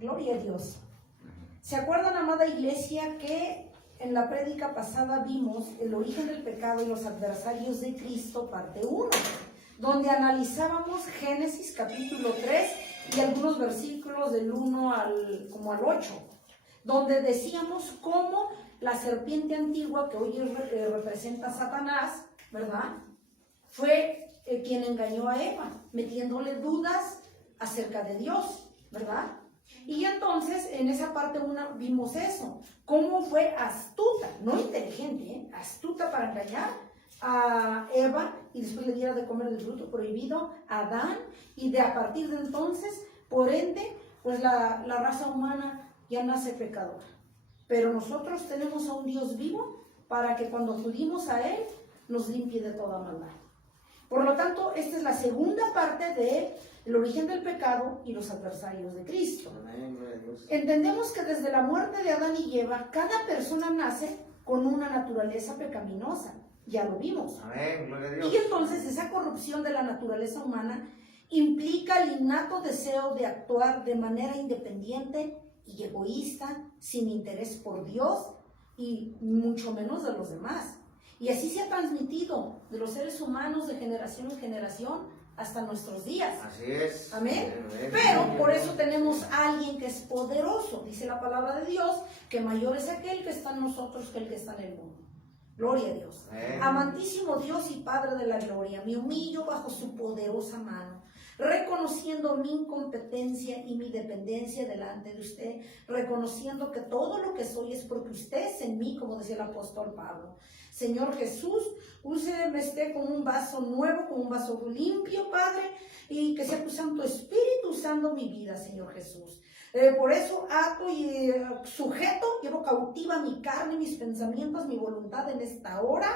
Gloria a Dios. ¿Se acuerdan, amada iglesia, que en la prédica pasada vimos el origen del pecado y los adversarios de Cristo, parte 1, donde analizábamos Génesis capítulo 3 y algunos versículos del 1 al 8, donde decíamos cómo la serpiente antigua, que hoy representa a Satanás, ¿verdad?, fue quien engañó a Eva, metiéndole dudas acerca de Dios, ¿verdad? Y entonces en esa parte 1 vimos eso, cómo fue astuta, no inteligente, astuta para engañar a Eva y después le diera de comer del fruto prohibido a Adán, y de a partir de entonces, por ende, pues la raza humana ya nace pecadora. Pero nosotros tenemos a un Dios vivo para que cuando acudimos a Él nos limpie de toda maldad. Por lo tanto, esta es la segunda parte del origen del pecado y los adversarios de Cristo. Entendemos que desde la muerte de Adán y Eva, cada persona nace con una naturaleza pecaminosa. Ya lo vimos. Amén, gloria a Dios. Y entonces esa corrupción de la naturaleza humana implica el innato deseo de actuar de manera independiente y egoísta, sin interés por Dios y mucho menos de los demás. Y así se ha transmitido de los seres humanos de generación en generación hasta nuestros días. Así es. Amén. Amén. Pero por eso tenemos a alguien que es poderoso. Dice la palabra de Dios que mayor es aquel que está en nosotros que el que está en el mundo. Gloria a Dios. Amén. Amantísimo Dios y Padre de la gloria, me humillo bajo su poderosa mano, reconociendo mi incompetencia y mi dependencia delante de usted, reconociendo que todo lo que soy es porque usted es en mí, como decía el apóstol Pablo. Señor Jesús, úseme este como un vaso nuevo, como un vaso limpio, Padre, y que sea tu Santo Espíritu usando mi vida, Señor Jesús. Por eso ato y sujeto, llevo cautiva mi carne, mis pensamientos, mi voluntad en esta hora,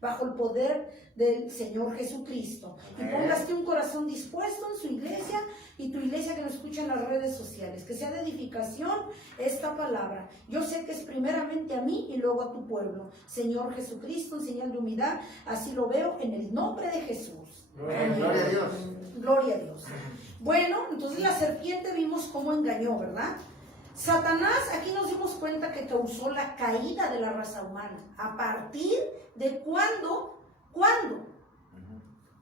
bajo el poder del Señor Jesucristo. Y póngase un corazón dispuesto en su iglesia y tu iglesia que nos escucha en las redes sociales, que sea de edificación esta palabra. Yo sé que es primeramente a mí y luego a tu pueblo. Señor Jesucristo, en señal de humildad, así lo veo en el nombre de Jesús. Amén. Gloria a Dios. Gloria a Dios. Bueno, entonces la serpiente vimos cómo engañó, ¿verdad? Satanás, aquí nos dimos cuenta que causó la caída de la raza humana. ¿A partir de cuándo? ¿Cuándo?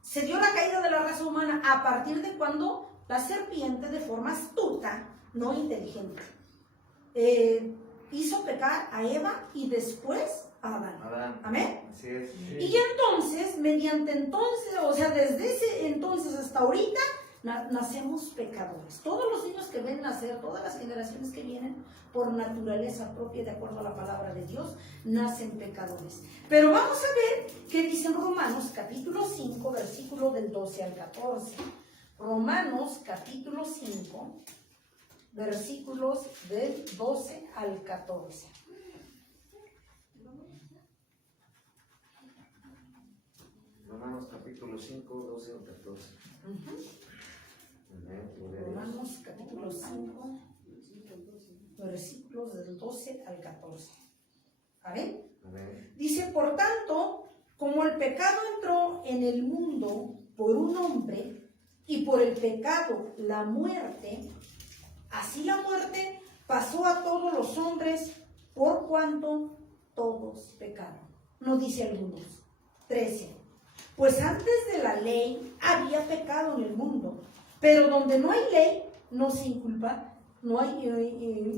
Se dio la caída de la raza humana a partir de cuando la serpiente, de forma astuta, no inteligente, hizo pecar a Eva y después a Adán. Amén. Así es. Y entonces, mediante entonces, o sea, desde ese entonces hasta ahorita, nacemos pecadores. Todos los niños que ven nacer, todas las generaciones que vienen, por naturaleza propia, de acuerdo a la palabra de Dios, nacen pecadores. Pero vamos a ver qué dice en Romanos capítulo 5, versículo del 12 al 14. Romanos capítulo 5, versículos del 12 al 14. Romanos capítulo 5, 12 al 14. Romanos capítulo 5, versículos del 12 al 14. ¿Amén? Amén. Dice, por tanto, como el pecado entró en el mundo por un hombre, y por el pecado la muerte, así la muerte pasó a todos los hombres, por cuanto todos pecaron. No dice algunos. 13. Pues antes de la ley había pecado en el mundo, pero donde no hay ley, no se inculpa, no hay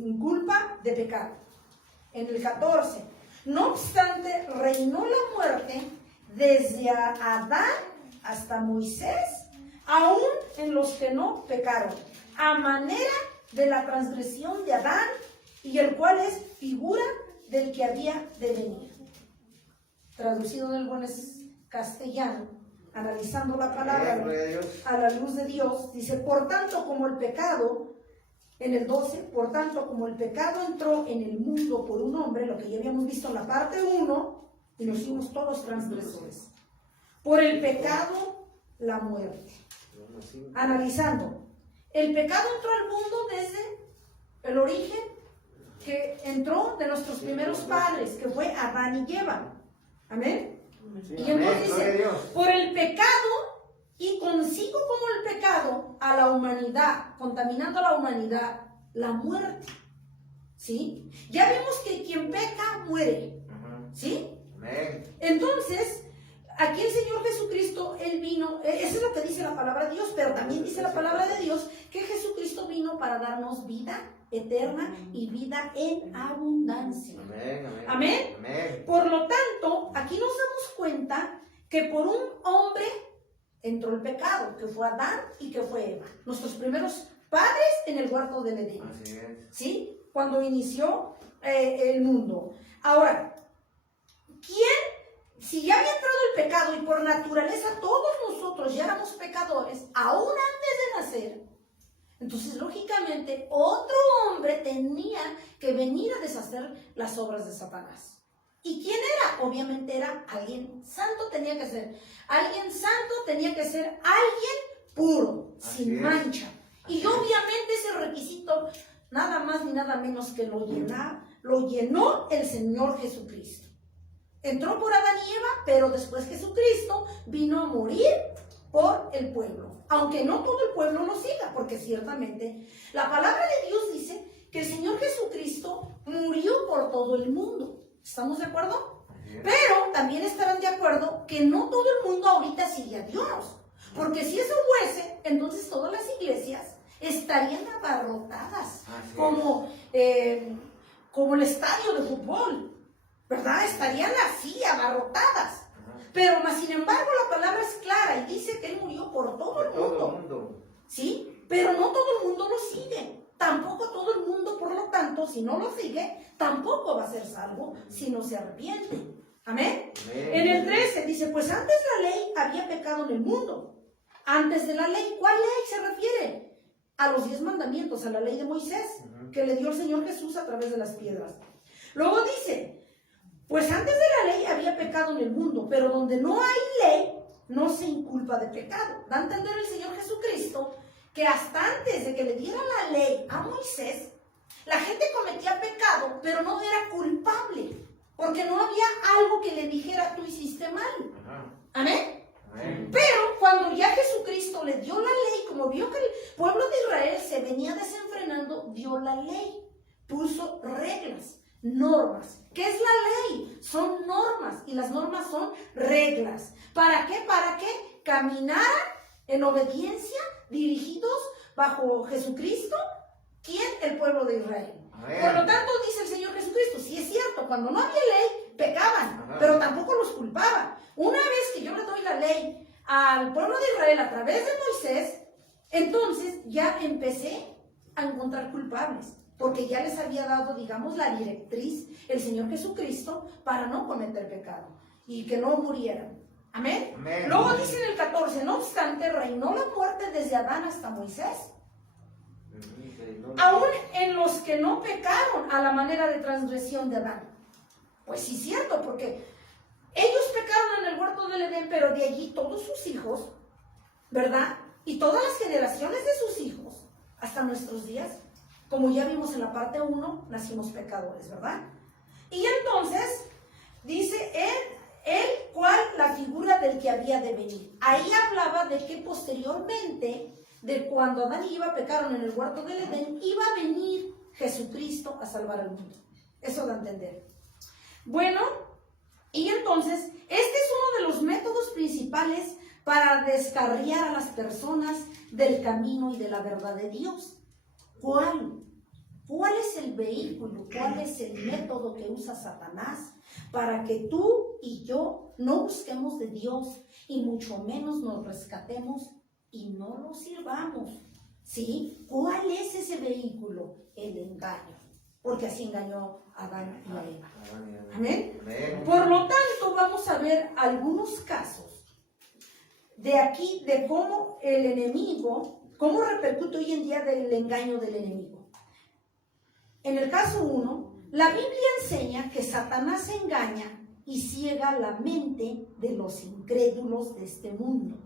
inculpa de pecado. En el 14, no obstante, reinó la muerte desde Adán hasta Moisés, aún en los que no pecaron, a manera de la transgresión de Adán, y el cual es figura del que había de venir. Traducido en el buen castellano, analizando la palabra a la luz de Dios, dice, por tanto como el pecado, en el 12, por tanto como el pecado entró en el mundo por un hombre, lo que ya habíamos visto en la parte 1, y nos hicimos todos transgresores. Por el pecado, la muerte. Analizando, el pecado entró al mundo desde el origen que entró de nuestros primeros padres, que fue Adán y Eva. Amén. Sí, y entonces dice, amén, por el pecado y consigo como el pecado a la humanidad, contaminando a la humanidad la muerte. ¿Sí? Ya vimos que quien peca muere. ¿Sí? Amén. Entonces, aquí el Señor Jesucristo, Él vino, eso es lo que dice la palabra de Dios, pero también dice la palabra de Dios que Jesucristo vino para darnos vida eterna y vida en abundancia. Amén. Amén. Amén. Amén. Por lo tanto, aquí nos damos cuenta que por un hombre entró el pecado, que fue Adán y que fue Eva, nuestros primeros padres en el huerto del Edén. Así es. ¿Sí? Cuando inició el mundo. Ahora, si ya había entrado el pecado y por naturaleza todos nosotros ya éramos pecadores, aún antes de nacer, entonces lógicamente otro hombre tenía que venir a deshacer las obras de Satanás. ¿Y quién era? Obviamente era alguien santo, tenía que ser alguien santo, tenía que ser alguien puro, sin mancha. Y obviamente ese requisito, nada más ni nada menos que lo llenó el Señor Jesucristo. Entró por Adán y Eva, pero después Jesucristo vino a morir por el pueblo. Aunque no todo el pueblo lo siga, porque ciertamente la palabra de Dios dice que el Señor Jesucristo murió por todo el mundo. ¿Estamos de acuerdo? Pero también estarán de acuerdo que no todo el mundo ahorita sigue a Dios. Porque si eso fuese, entonces todas las iglesias estarían abarrotadas, como el estadio de fútbol, ¿verdad? Estarían así, abarrotadas. Pero más sin embargo la palabra es clara y dice que Él murió por todo el mundo. ¿Sí? Pero no todo el mundo lo sigue. Tampoco todo el mundo, por lo tanto, si no lo sigue, tampoco va a ser salvo si no se arrepiente. ¿Amén? En el 13 dice, pues antes la ley había pecado en el mundo. Antes de la ley, ¿cuál ley se refiere? A los 10 mandamientos, a la ley de Moisés, que le dio el Señor Jesús a través de las piedras. Luego dice, pues antes de la ley había pecado en el mundo, pero donde no hay ley, no se inculpa de pecado. Da a entender el Señor Jesucristo que hasta antes de que le diera la ley a Moisés, la gente cometía pecado, pero no era culpable, porque no había algo que le dijera, tú hiciste mal. ¿Amén? Pero cuando ya Jesucristo le dio la ley, como vio que el pueblo de Israel se venía desenfrenando, dio la ley, puso reglas, normas. ¿Qué es la ley? Son normas, y las normas son reglas. ¿Para qué? Para que caminaran en obediencia, dirigidos bajo Jesucristo. ¿Quién? El pueblo de Israel. Por lo tanto, dice el Señor Jesucristo, sí es cierto, cuando no había ley, pecaban, pero tampoco los culpaba. Una vez que yo le doy la ley al pueblo de Israel a través de Moisés, entonces ya empecé a encontrar culpables, porque ya les había dado, digamos, la directriz el Señor Jesucristo para no cometer pecado y que no murieran. ¿Amén? Luego dice en el 14, no obstante, reinó la muerte desde Adán hasta Moisés, aún en los que no pecaron a la manera de transgresión de Adán. Pues sí, cierto, porque ellos pecaron en el huerto del Edén, pero de allí todos sus hijos, ¿verdad? Y todas las generaciones de sus hijos, hasta nuestros días, como ya vimos en la parte 1, nacimos pecadores, ¿verdad? Y entonces, dice él cual la figura del que había de venir. Ahí hablaba de que posteriormente, de cuando Adán y Eva pecaron en el huerto del Edén, iba a venir Jesucristo a salvar al mundo. Eso da a entender. Bueno, y entonces, este es uno de los métodos principales para descarriar a las personas del camino y de la verdad de Dios. ¿Cuál? ¿Cuál es el vehículo? ¿Cuál es el método que usa Satanás para que tú y yo no busquemos de Dios y mucho menos nos rescatemos y no lo sirvamos? ¿Sí? ¿Cuál es ese vehículo? El engaño. Porque así engañó a Adán y a Eva. ¿Amén? Por lo tanto, vamos a ver algunos casos de aquí, de cómo el enemigo, cómo repercute hoy en día del engaño del enemigo. En el caso 1, la Biblia enseña que Satanás engaña y ciega la mente de los incrédulos de este mundo,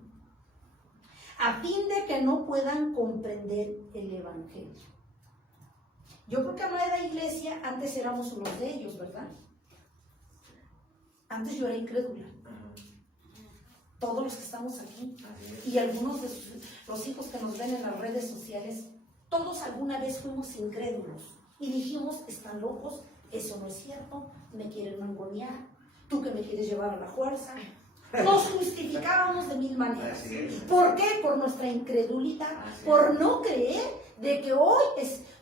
a fin de que no puedan comprender el Evangelio. Yo creo que Amada Iglesia, antes éramos unos de ellos, ¿verdad? Antes yo era incrédula. Todos los que estamos aquí y algunos de los hijos que nos ven en las redes sociales, Todos alguna vez fuimos incrédulos y dijimos, están locos, eso no es cierto, me quieren mangonear, tú que me quieres llevar a la fuerza. Nos justificábamos de mil maneras. ¿Por qué? Por nuestra incredulidad, por no creer de que hoy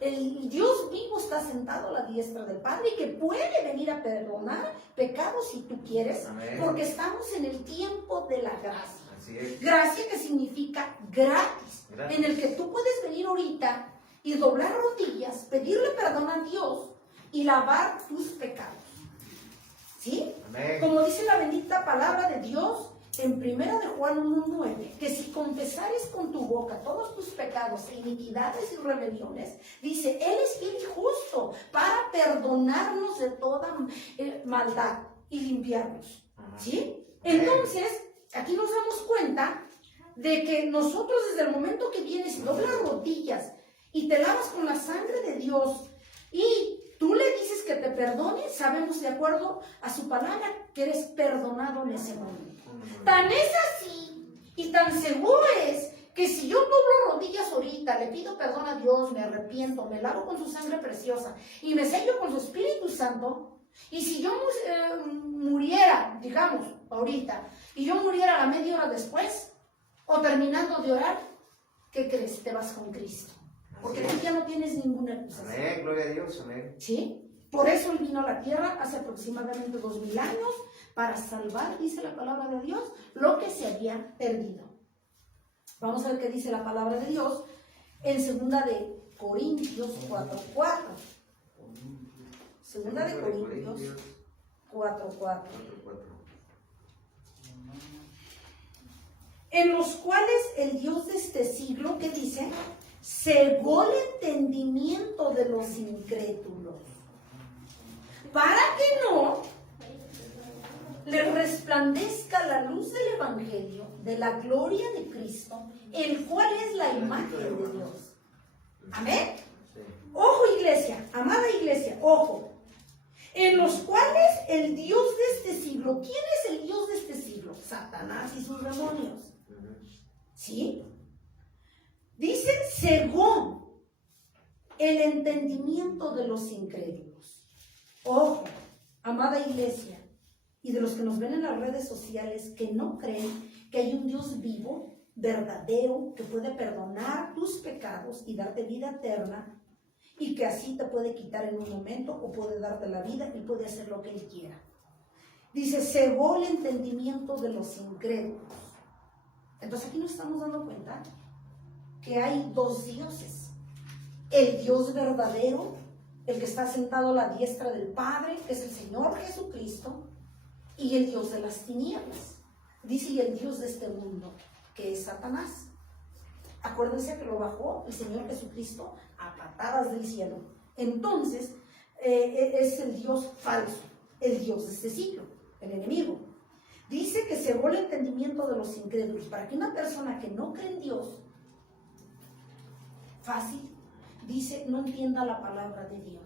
el Dios vivo está sentado a la diestra del Padre y que puede venir a perdonar pecados si tú quieres, porque estamos en el tiempo de la gracia. Gracia que significa gratis, en el que tú puedes venir ahorita y doblar rodillas, pedirle perdón a Dios y lavar tus pecados. ¿Sí? Amén. Como dice la bendita palabra de Dios en 1 de Juan 1:9, que si confesares con tu boca todos tus pecados e iniquidades y rebeliones, dice, Él es fiel y justo para perdonarnos de toda maldad y limpiarnos. ¿Sí? Entonces, aquí nos damos cuenta de que nosotros desde el momento que vienes y doblas rodillas y te lavas con la sangre de Dios y tú le dices que te perdone, sabemos de acuerdo a su palabra que eres perdonado en ese momento. Tan es así y tan seguro es que si yo doblo rodillas ahorita, le pido perdón a Dios, me arrepiento, me lavo con su sangre preciosa y me sello con su Espíritu Santo, y si yo muriera, digamos, ahorita, y yo muriera a la media hora después, o terminando de orar, ¿qué crees? Te vas con Cristo. Porque tú ya no tienes ninguna acusación. Amén, gloria a Dios, amén. ¿Sí? Por eso Él vino a la tierra hace aproximadamente 2000 años para salvar, dice la palabra de Dios, lo que se había perdido. Vamos a ver qué dice la palabra de Dios en 2 de Corintios 4:4. 2 de Corintios 4:4. En los cuales el Dios de este siglo, ¿qué dice? Cegó el entendimiento de los incrédulos, para que no les resplandezca la luz del Evangelio de la gloria de Cristo, el cual es la imagen de Dios. Amén. Ojo, iglesia, amada iglesia, ojo. En los cuales el Dios de este siglo, ¿quién es el Dios de este siglo? Satanás y sus demonios. ¿Sí? Dice, cegó el entendimiento de los incrédulos. Ojo, amada iglesia, y de los que nos ven en las redes sociales que no creen que hay un Dios vivo, verdadero, que puede perdonar tus pecados y darte vida eterna, y que así te puede quitar en un momento o puede darte la vida y puede hacer lo que Él quiera. Dice, cegó el entendimiento de los incrédulos. Entonces aquí nos estamos dando cuenta que hay dos dioses. El Dios verdadero, el que está sentado a la diestra del Padre, que es el Señor Jesucristo, y el Dios de las tinieblas. Dice, y el Dios de este mundo, que es Satanás. Acuérdense que lo bajó el Señor Jesucristo a patadas del cielo. Entonces, es el Dios falso, el Dios de este siglo, el enemigo. Dice que cegó el entendimiento de los incrédulos, para que una persona que no cree en Dios, fácil, dice, no entienda la palabra de Dios.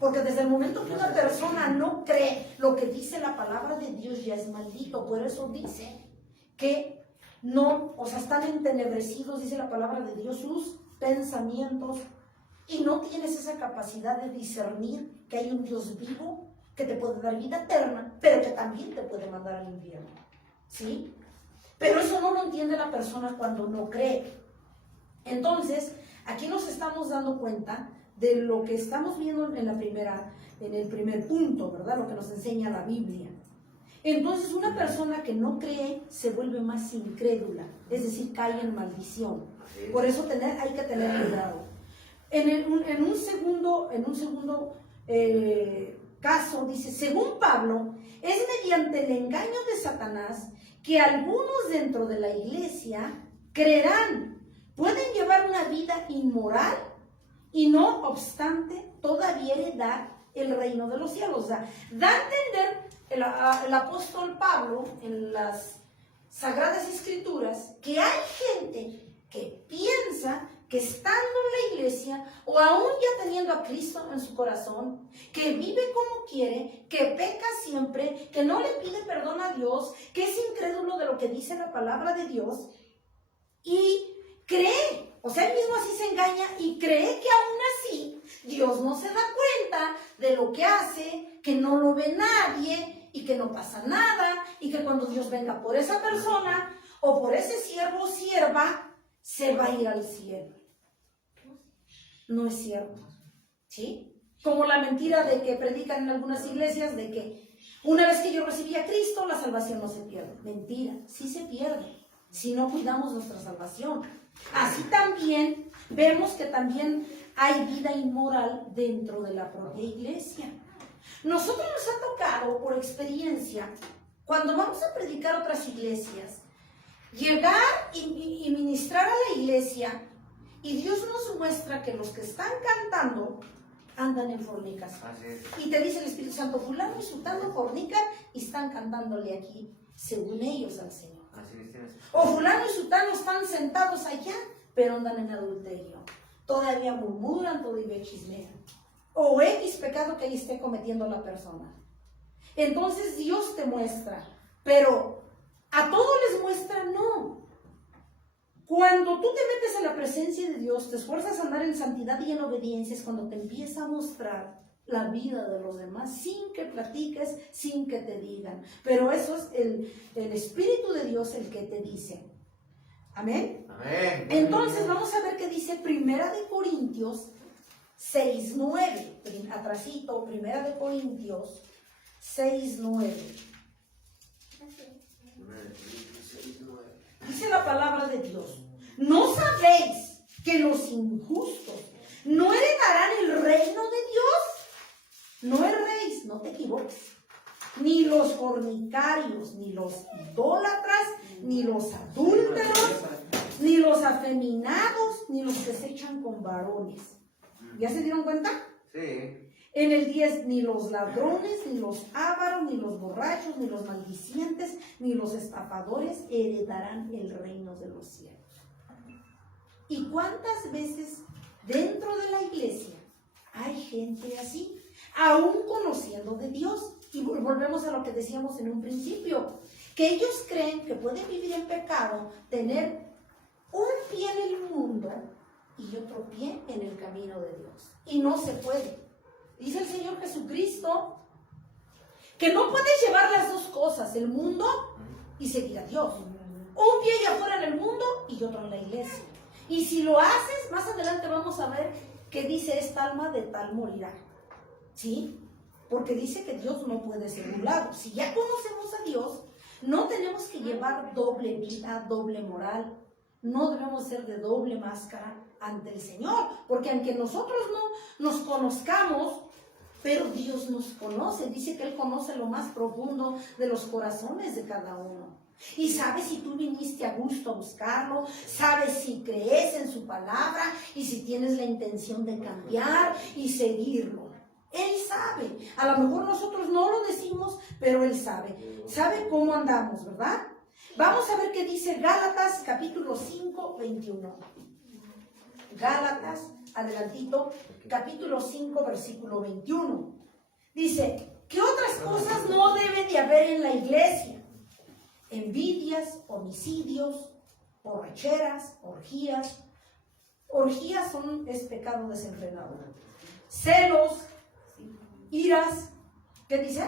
Porque desde el momento que una persona no cree lo que dice la palabra de Dios, ya es maldito. Por eso dice que no, o sea, están entenebrecidos, dice la palabra de Dios, sus pensamientos, y no tienes esa capacidad de discernir que hay un Dios vivo que te puede dar vida eterna, pero que también te puede mandar al infierno. ¿Sí? Pero eso no lo entiende la persona cuando no cree. Entonces, aquí nos estamos dando cuenta de lo que estamos viendo en el primer punto, ¿verdad? Lo que nos enseña la Biblia. Entonces, una persona que no cree se vuelve más incrédula, es decir, cae en maldición. Por eso hay que tener cuidado. En un segundo caso, dice, según Pablo, es mediante el engaño de Satanás que algunos dentro de la iglesia creerán, pueden llevar una vida inmoral y no obstante todavía heredar el reino de los cielos. O sea, da a entender el apóstol Pablo en las Sagradas Escrituras que hay gente que piensa que estando en la iglesia o aún ya teniendo a Cristo en su corazón, que vive como quiere, que peca siempre, que no le pide perdón a Dios, que es incrédulo de lo que dice la palabra de Dios y cree O sea, él mismo así se engaña y cree que aún así Dios no se da cuenta de lo que hace, que no lo ve nadie y que no pasa nada y que cuando Dios venga por esa persona o por ese siervo o sierva, se va a ir al cielo. No es cierto, ¿sí? Como la mentira de que predican en algunas iglesias de que una vez que yo recibí a Cristo, la salvación no se pierde. Mentira, sí se pierde si no cuidamos nuestra salvación. Así también vemos que también hay vida inmoral dentro de la propia iglesia. Nosotros nos ha tocado por experiencia, cuando vamos a predicar a otras iglesias, llegar y ministrar a la iglesia, y Dios nos muestra que los que están cantando andan en fornicación. Y te dice el Espíritu Santo, fulano y sultano fornican y están cantándole aquí, según ellos, al Señor. O fulano y sultano están sentados allá, pero andan en adulterio. Todavía murmuran, todavía chismean. O X pecado que ahí esté cometiendo la persona. Entonces Dios te muestra, pero a todos les muestra no. Cuando tú te metes en la presencia de Dios, te esfuerzas a andar en santidad y en obediencia, es cuando te empieza a mostrar la vida de los demás, sin que platiques, sin que te digan. Pero eso es el Espíritu de Dios el que te dice. Amén. Amén. Entonces vamos a ver qué dice Primera de Corintios 6:9. Atrasito, Primera de Corintios 6:9. Dice la palabra de Dios: ¿no sabéis que los injustos no heredarán el reino de Dios? No erréis, no te equivoques. Ni los fornicarios, ni los idólatras, ni los adúlteros, ni los afeminados, ni los que se echan con varones. ¿Ya se dieron cuenta? Sí. En el 10, ni los ladrones, ni los ávaros, ni los borrachos, ni los maldicientes, ni los estafadores heredarán el reino de los cielos. ¿Y cuántas veces dentro de la iglesia hay gente así, aún conociendo de Dios? Y volvemos a lo que decíamos en un principio, que ellos creen que pueden vivir en pecado, tener un pie en el mundo y otro pie en el camino de Dios. Y no se puede. Dice el Señor Jesucristo que no puedes llevar las dos cosas, el mundo y seguir a Dios. Un pie allá afuera en el mundo y otro en la iglesia. Y si lo haces, más adelante vamos a ver que dice: esta alma de tal morirá. ¿Sí? Porque dice que Dios no puede ser burlado. Si ya conocemos a Dios, no tenemos que llevar doble vida, doble moral. No debemos ser de doble máscara ante el Señor, porque aunque nosotros no nos conozcamos, pero Dios nos conoce. Dice que Él conoce lo más profundo de los corazones de cada uno. Y sabe si tú viniste a gusto a buscarlo, sabe si crees en su palabra y si tienes la intención de cambiar y seguirlo. Él sabe. A lo mejor nosotros no lo decimos, pero Él sabe. Sabe cómo andamos, ¿verdad? Vamos a ver qué dice Gálatas capítulo 5, 21. Gálatas, adelantito, capítulo 5, versículo 21. Dice: ¿qué otras cosas no debe de haber en la iglesia? Envidias, homicidios, borracheras, orgías. Orgías es pecado desenfrenado. Celos, iras, ¿qué dice?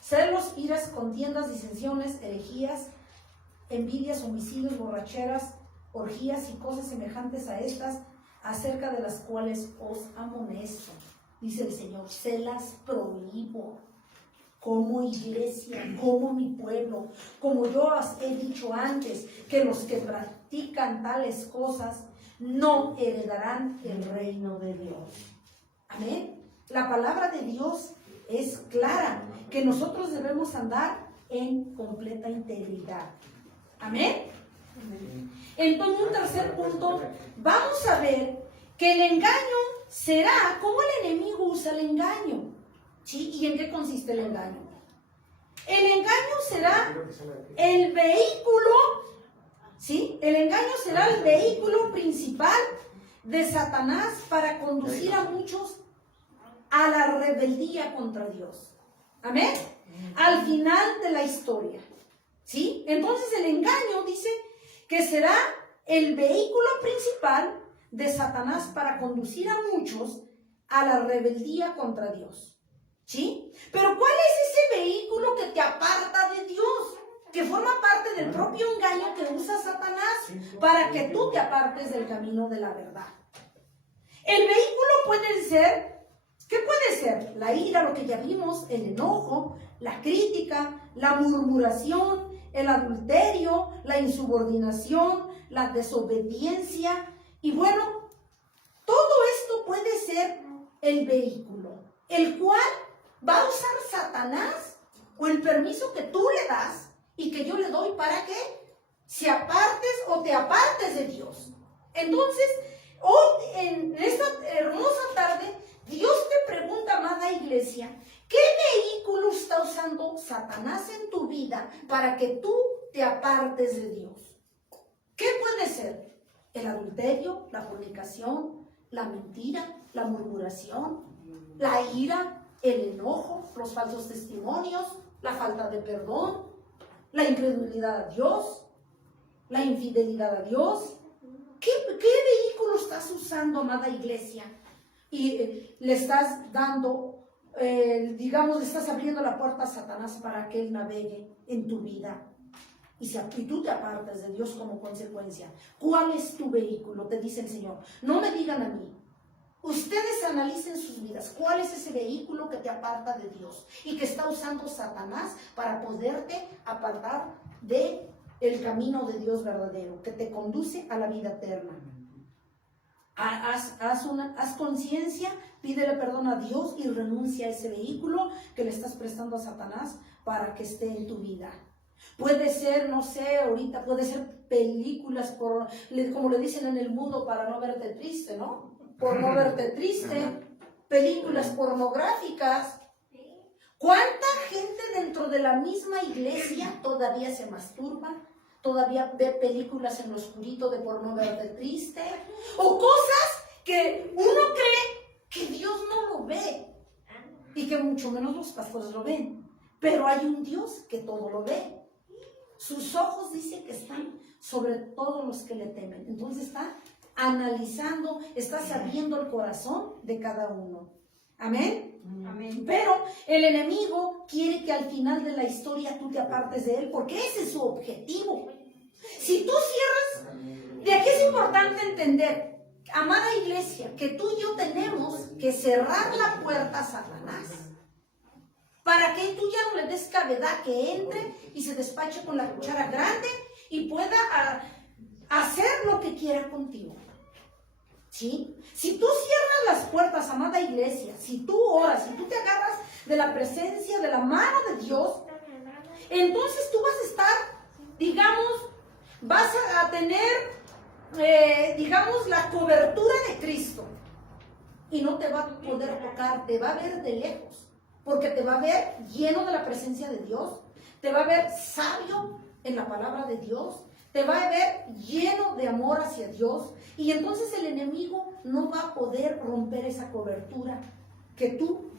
Celos, iras, contiendas, disensiones, herejías, envidias, homicidios, borracheras, orgías y cosas semejantes a estas, acerca de las cuales os amonesto. Dice el Señor: se las prohíbo. Como iglesia, como mi pueblo, como yo os he dicho antes, que los que practican tales cosas no heredarán el reino de Dios. Amén. La palabra de Dios es clara, que nosotros debemos andar en completa integridad. Amén. Entonces, un tercer punto, vamos a ver que el engaño será, ¿cómo el enemigo usa el engaño? ¿Sí? ¿Y en qué consiste el engaño? El engaño será el vehículo, ¿sí? El engaño será el vehículo principal de Satanás para conducir a muchos a la rebeldía contra Dios. Amén. Al final de la historia, ¿sí? Entonces el engaño dice que será el vehículo principal de Satanás para conducir a muchos a la rebeldía contra Dios. ¿Sí? Pero ¿cuál es ese vehículo que te aparta de Dios? Que forma parte del propio engaño que usa Satanás para que tú te apartes del camino de la verdad. El vehículo puede ser, ¿qué puede ser? La ira, lo que ya vimos, el enojo, la crítica, la murmuración, el adulterio, la insubordinación, la desobediencia. Y bueno, todo esto puede ser el vehículo, el cual va a usar Satanás o el permiso que tú le das y que yo le doy para que se apartes o te apartes de Dios. Entonces, hoy en esta hermosa tarde, Dios te pregunta, amada iglesia, ¿qué vehículo está usando Satanás en tu vida para que tú te apartes de Dios? ¿Qué puede ser? El adulterio, la fornicación, la mentira, la murmuración, la ira, el enojo, los falsos testimonios, la falta de perdón, la incredulidad a Dios, la infidelidad a Dios. ¿Qué vehículo estás usando, amada iglesia? Y le estás dando, digamos, le estás abriendo la puerta a Satanás para que él navegue en tu vida. Y tú te apartas de Dios como consecuencia. ¿Cuál es tu vehículo? Te dice el Señor. No me digan a mí. Ustedes analicen sus vidas. ¿Cuál es ese vehículo que te aparta de Dios? Y que está usando Satanás para poderte apartar de el camino de Dios verdadero, que te conduce a la vida eterna. Haz conciencia, pídele perdón a Dios y renuncia a ese vehículo que le estás prestando a Satanás para que esté en tu vida. Puede ser, no sé, ahorita puede ser películas como le dicen en el mundo, para no verte triste, ¿no? Por no verte triste, películas pornográficas. ¿Cuánta gente dentro de la misma iglesia todavía se masturba? Todavía ve películas en lo oscurito de por no verte triste. O cosas que uno cree que Dios no lo ve. Y que mucho menos los pastores lo ven. Pero hay un Dios que todo lo ve. Sus ojos dicen que están sobre todos los que le temen. Entonces está analizando, está sabiendo el corazón de cada uno. Amén. Amén. Pero el enemigo quiere que al final de la historia tú te apartes de él, porque ese es su objetivo. Si tú cierras, de aquí es importante entender, amada iglesia, que tú y yo tenemos que cerrar la puerta a Satanás, para que tú ya no le des cavidad que entre y se despache con la cuchara grande y pueda hacer lo que quiera contigo. ¿Sí? Si tú cierras las puertas, amada iglesia, si tú oras, si tú te agarras de la presencia, de la mano de Dios, entonces tú vas a estar, digamos, vas a tener, digamos, la cobertura de Cristo. Y no te va a poder tocar, te va a ver de lejos. Porque te va a ver lleno de la presencia de Dios, te va a ver sabio en la palabra de Dios, te va a ver lleno de amor hacia Dios, y entonces el enemigo no va a poder romper esa cobertura que tú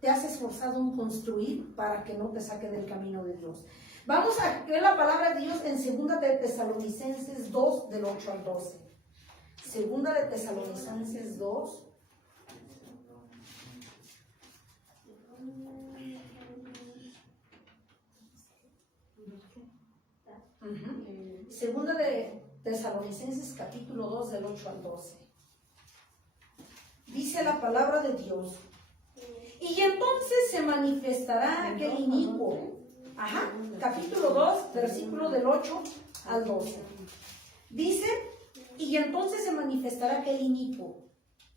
te has esforzado en construir para que no te saque del camino de Dios. Vamos a ver la palabra de Dios en 2 de Tesalonicenses 2, del 8 al 12. 2 de Tesalonicenses 2. Segunda de Tesalonicenses capítulo 2 del 8 al 12. Dice la palabra de Dios: y entonces se manifestará aquel inicuo. Capítulo 2, versículo del 8 al 12. Dice: y entonces se manifestará aquel inicuo,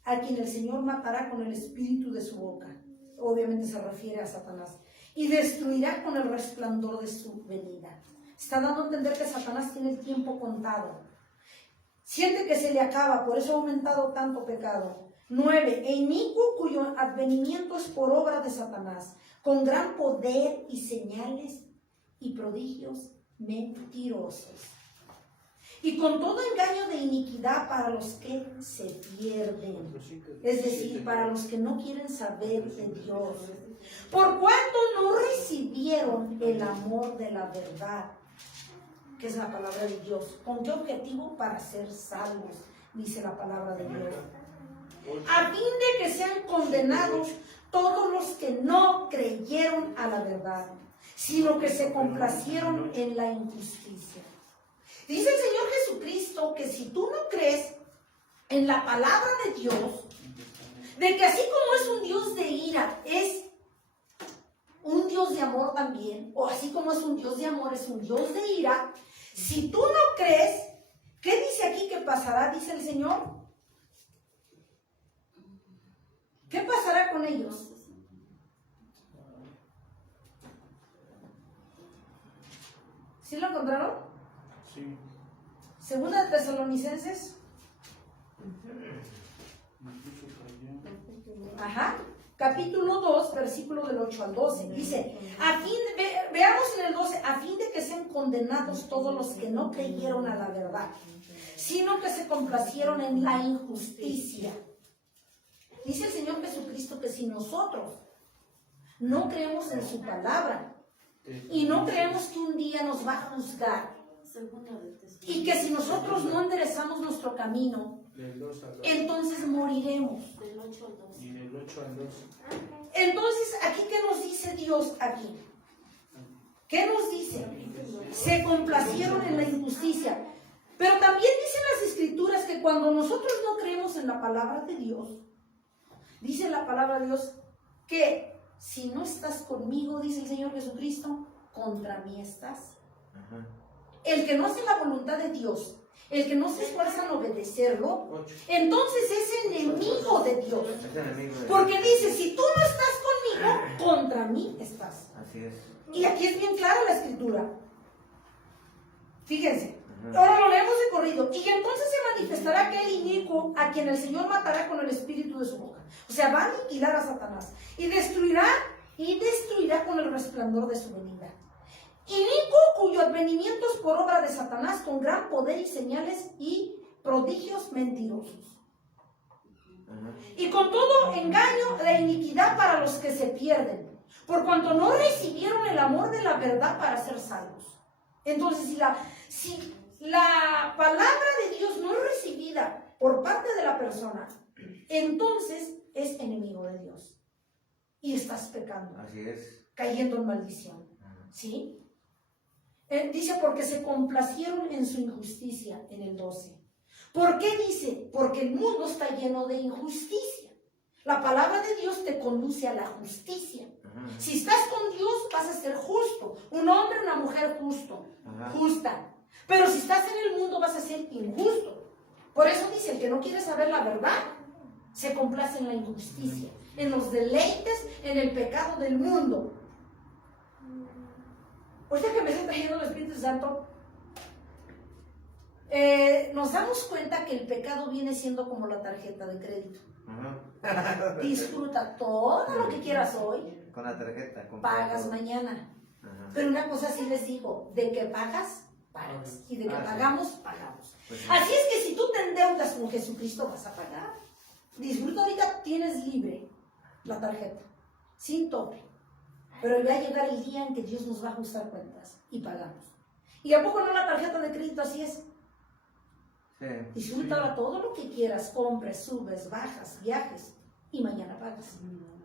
a quien el Señor matará con el espíritu de su boca. Obviamente se refiere a Satanás. Y destruirá con el resplandor de su venida. Está dando a entender que Satanás tiene el tiempo contado. Siente que se le acaba, por eso ha aumentado tanto pecado. 9. E inicuo cuyo advenimiento es por obra de Satanás, con gran poder y señales y prodigios mentirosos. Y con todo engaño de iniquidad para los que se pierden. Es decir, para los que no quieren saber de Dios. Por cuanto no recibieron el amor de la verdad, que es la palabra de Dios. ¿Con qué objetivo? Para ser salvos, dice la palabra de Dios. A fin de que sean condenados todos los que no creyeron a la verdad, sino que se complacieron en la injusticia. Dice el Señor Jesucristo que si tú no crees en la palabra de Dios, de que así como es un Dios de ira, es un Dios de amor también, o así como es un Dios de amor, es un Dios de ira. Si tú no crees, ¿qué dice aquí que pasará? Dice el Señor. ¿Qué pasará con ellos? ¿Sí lo encontraron? Sí. Segunda de Tesalonicenses. Ajá. Capítulo 2, versículo del 8 al 12. Dice, veamos en el 12, a fin de que sean condenados todos los que no creyeron a la verdad, sino que se complacieron en la injusticia. Dice el Señor Jesucristo que si nosotros no creemos en su palabra y no creemos que un día nos va a juzgar y que si nosotros no enderezamos nuestro camino, entonces moriremos. Y del 8 al 12. Entonces, ¿aquí qué nos dice Dios aquí? ¿Qué nos dice? Se complacieron en la injusticia. Pero también dicen las Escrituras que cuando nosotros no creemos en la palabra de Dios, dice la palabra de Dios que si no estás conmigo, dice el Señor Jesucristo, contra mí estás. Ajá. El que no hace la voluntad de Dios, el que no se esfuerza en obedecerlo, entonces es enemigo de Dios. Es enemigo de Porque Dios. dice, si tú no estás conmigo, contra mí estás. Así es. Y aquí es bien clara la escritura. Fíjense. Ajá. Ahora lo leemos de corrido. Y entonces se manifestará aquel inicuo a quien el Señor matará con el espíritu de su boca. O sea, va a aniquilar a Satanás. Y destruirá con el resplandor de su venida. Inicuo cuyo advenimiento es por obra de Satanás con gran poder y señales y prodigios mentirosos. Ajá. Y con todo engaño la iniquidad para los que se pierden, por cuanto no recibieron el amor de la verdad para ser salvos. Entonces, si la palabra de Dios no es recibida por parte de la persona, entonces es enemigo de Dios. Y estás pecando, Así es. cayendo en maldición. ¿Sí? Dice, porque se complacieron en su injusticia, en el 12. ¿Por qué dice? Porque el mundo está lleno de injusticia. La palabra de Dios te conduce a la justicia. Ajá. Si estás con Dios, vas a ser justo. Un hombre, una mujer justa. Pero si estás en el mundo, vas a ser injusto. Por eso dice, el que no quiere saber la verdad, se complace en la injusticia, en los deleites, en el pecado del mundo. Ahorita que me está trayendo el Espíritu Santo, nos damos cuenta que el pecado viene siendo como la tarjeta de crédito. Ajá. Disfruta todo lo que quieras hoy, Con la tarjeta. pagas mañana. Ajá. Pero una cosa sí les digo, de que pagas, pagas. Y de que Ah, sí. pagamos, pagamos. Pues sí. Así es que si tú te endeudas con Jesucristo, vas a pagar. Disfruta ahorita, tienes libre la tarjeta, sin tope. Pero va a llegar el día en que Dios nos va a ajustar cuentas y pagamos. ¿Y a poco no la tarjeta de crédito así es? Sí. Disfruta ahora todo lo que quieras, compres, subes, bajas, viajes y mañana pagas.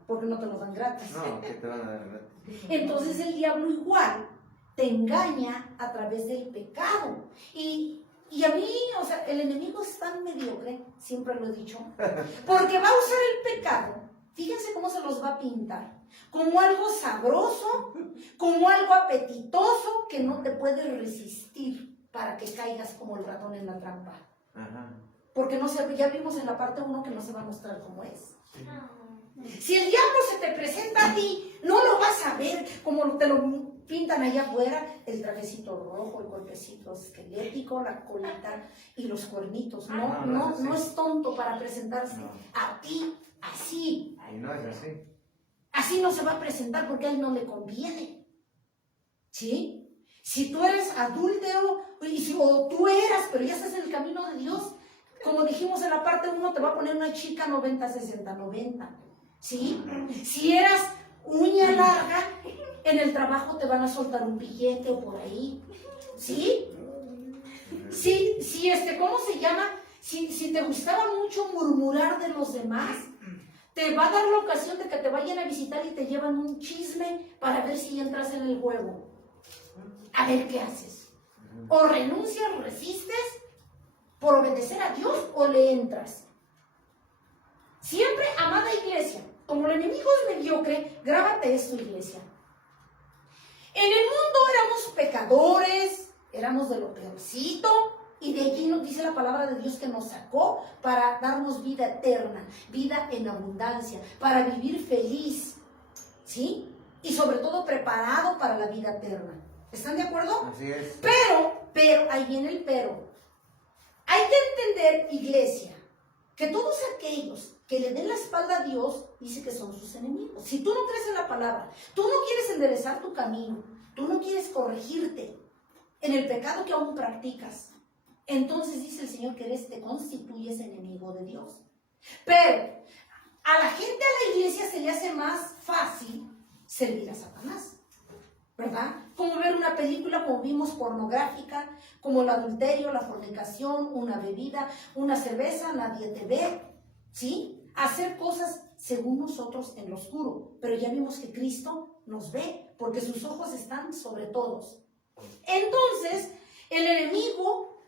Porque no te lo dan gratis. No, que te van a dar gratis. Entonces el diablo igual te engaña a través del pecado. Y a mí, o sea, el enemigo es tan mediocre, siempre lo he dicho, porque va a usar el pecado. Fíjense cómo se los va a pintar. Como algo sabroso, como algo apetitoso que no te puedes resistir para que caigas como el ratón en la trampa. Ajá. Porque no se, ya vimos en la parte 1 que no se va a mostrar cómo es. Si el diablo se te presenta a ti, no lo vas a ver como te lo pintan allá afuera, el trajecito rojo, el golpecito esquelético, la colita y los cuernitos. No es tonto para presentarse a ti así. Y no es así. Así no se va a presentar porque a él no le conviene. ¿Sí? Si tú eres adúltero, o tú eras, pero ya estás en el camino de Dios, como dijimos en la parte 1, te va a poner una chica 90, 60, 90. ¿Sí? Si eras uña larga, en el trabajo te van a soltar un billete o por ahí. ¿Sí? ¿Cómo se llama? Si te gustaba mucho murmurar de los demás, te va a dar la ocasión de que te vayan a visitar y te llevan un chisme para ver si entras en el juego. A ver qué haces. O renuncias, resistes por obedecer a Dios o le entras. Siempre, amada iglesia, como el enemigo es mediocre, grábate esto, iglesia. En el mundo éramos pecadores, éramos de lo peorcito, y de allí nos dice la palabra de Dios que nos sacó para darnos vida eterna, vida en abundancia, para vivir feliz, ¿sí? Y sobre todo preparado para la vida eterna. ¿Están de acuerdo? Así es. Pero, ahí viene el pero. Hay que entender, iglesia, que todos aquellos que le den la espalda a Dios, dice que son sus enemigos. Si tú no crees en la palabra, tú no quieres enderezar tu camino, tú no quieres corregirte en el pecado que aún practicas, entonces dice el Señor que te constituyes enemigo de Dios. Pero a la gente, a la iglesia se le hace más fácil servir a Satanás, ¿verdad? Como ver una película, como vimos, pornográfica, como el adulterio, la fornicación, una bebida, una cerveza, nadie te ve, ¿sí? Hacer cosas según nosotros en lo oscuro, pero ya vimos que Cristo nos ve, porque sus ojos están sobre todos. Entonces, el enemigo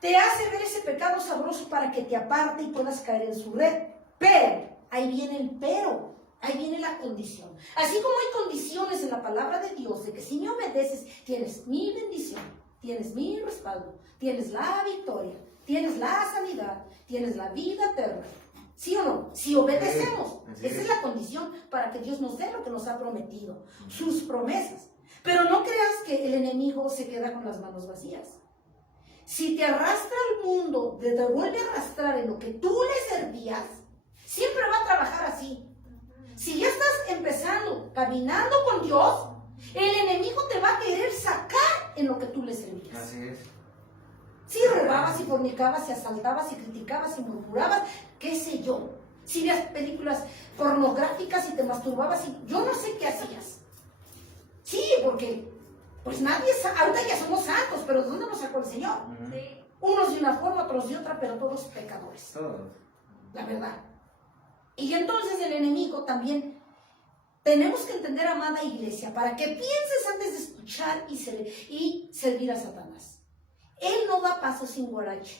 te hace ver ese pecado sabroso para que te aparte y puedas caer en su red. Pero, ahí viene el pero, ahí viene la condición. Así como hay condiciones en la palabra de Dios, de que si me obedeces, tienes mi bendición, tienes mi respaldo, tienes la victoria, tienes la sanidad, tienes la vida eterna. ¿Sí o no? Si obedecemos, esa es la condición para que Dios nos dé lo que nos ha prometido, sus promesas. Pero no creas que el enemigo se queda con las manos vacías. Si te arrastra al mundo, te vuelve a arrastrar en lo que tú le servías, siempre va a trabajar así. Si ya estás empezando, caminando con Dios, el enemigo te va a querer sacar en lo que tú le servías. Así es. Si robabas, si fornicabas, si asaltabas, si criticabas, si murmurabas, qué sé yo. Si veías películas pornográficas y te masturbabas, yo no sé qué hacías. Sí, porque pues nadie, ahorita ya somos santos, pero ¿de dónde nos sacó el Señor? Sí. Unos de una forma, otros de otra, pero todos pecadores. Todos. La verdad. Y entonces el enemigo también, tenemos que entender, amada iglesia, para que pienses antes de escuchar y servir a Satanás. Él no da paso sin guarache.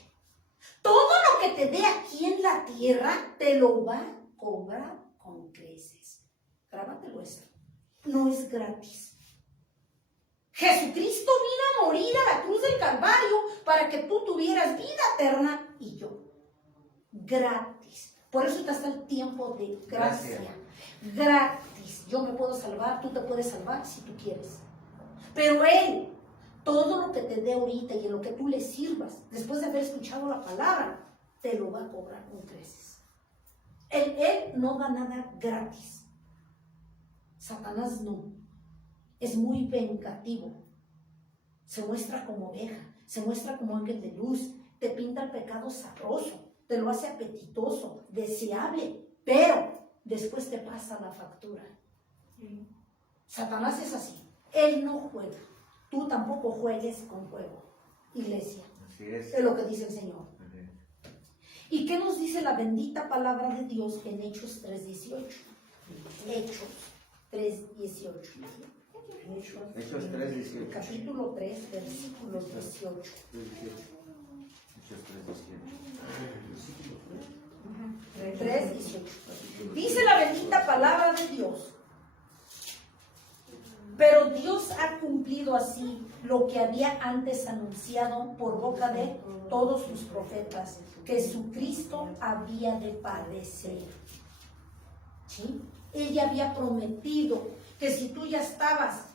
Todo lo que te dé aquí en la tierra, te lo va a cobrar con creces. Grábatelo esto. No es gratis. Jesucristo vino a morir a la cruz del Calvario para que tú tuvieras vida eterna y yo. Gratis. Por eso está hasta el tiempo de gracia. Gratis. Yo me puedo salvar, tú te puedes salvar si tú quieres. Pero Él, todo lo que te dé ahorita y en lo que tú le sirvas, después de haber escuchado la palabra, te lo va a cobrar con creces. Él no da nada gratis. Satanás no. Es muy vengativo. Se muestra como oveja, se muestra como ángel de luz, te pinta el pecado sabroso, te lo hace apetitoso, deseable, pero después te pasa la factura. Satanás es así. Él no juega. Tú tampoco juegues con juego, iglesia. Así es. Es lo que dice el Señor. ¿Y qué nos dice la bendita palabra de Dios en Hechos 3:18? Hechos 3:18. Hechos 3:18. Capítulo 3, versículo 18. Hechos 3:18. 3:18. Dice la bendita palabra de Dios. Pero Dios ha cumplido así lo que había antes anunciado por boca de todos sus profetas, que Jesucristo había de padecer. ¿Sí? Él ya había prometido que si tú ya estabas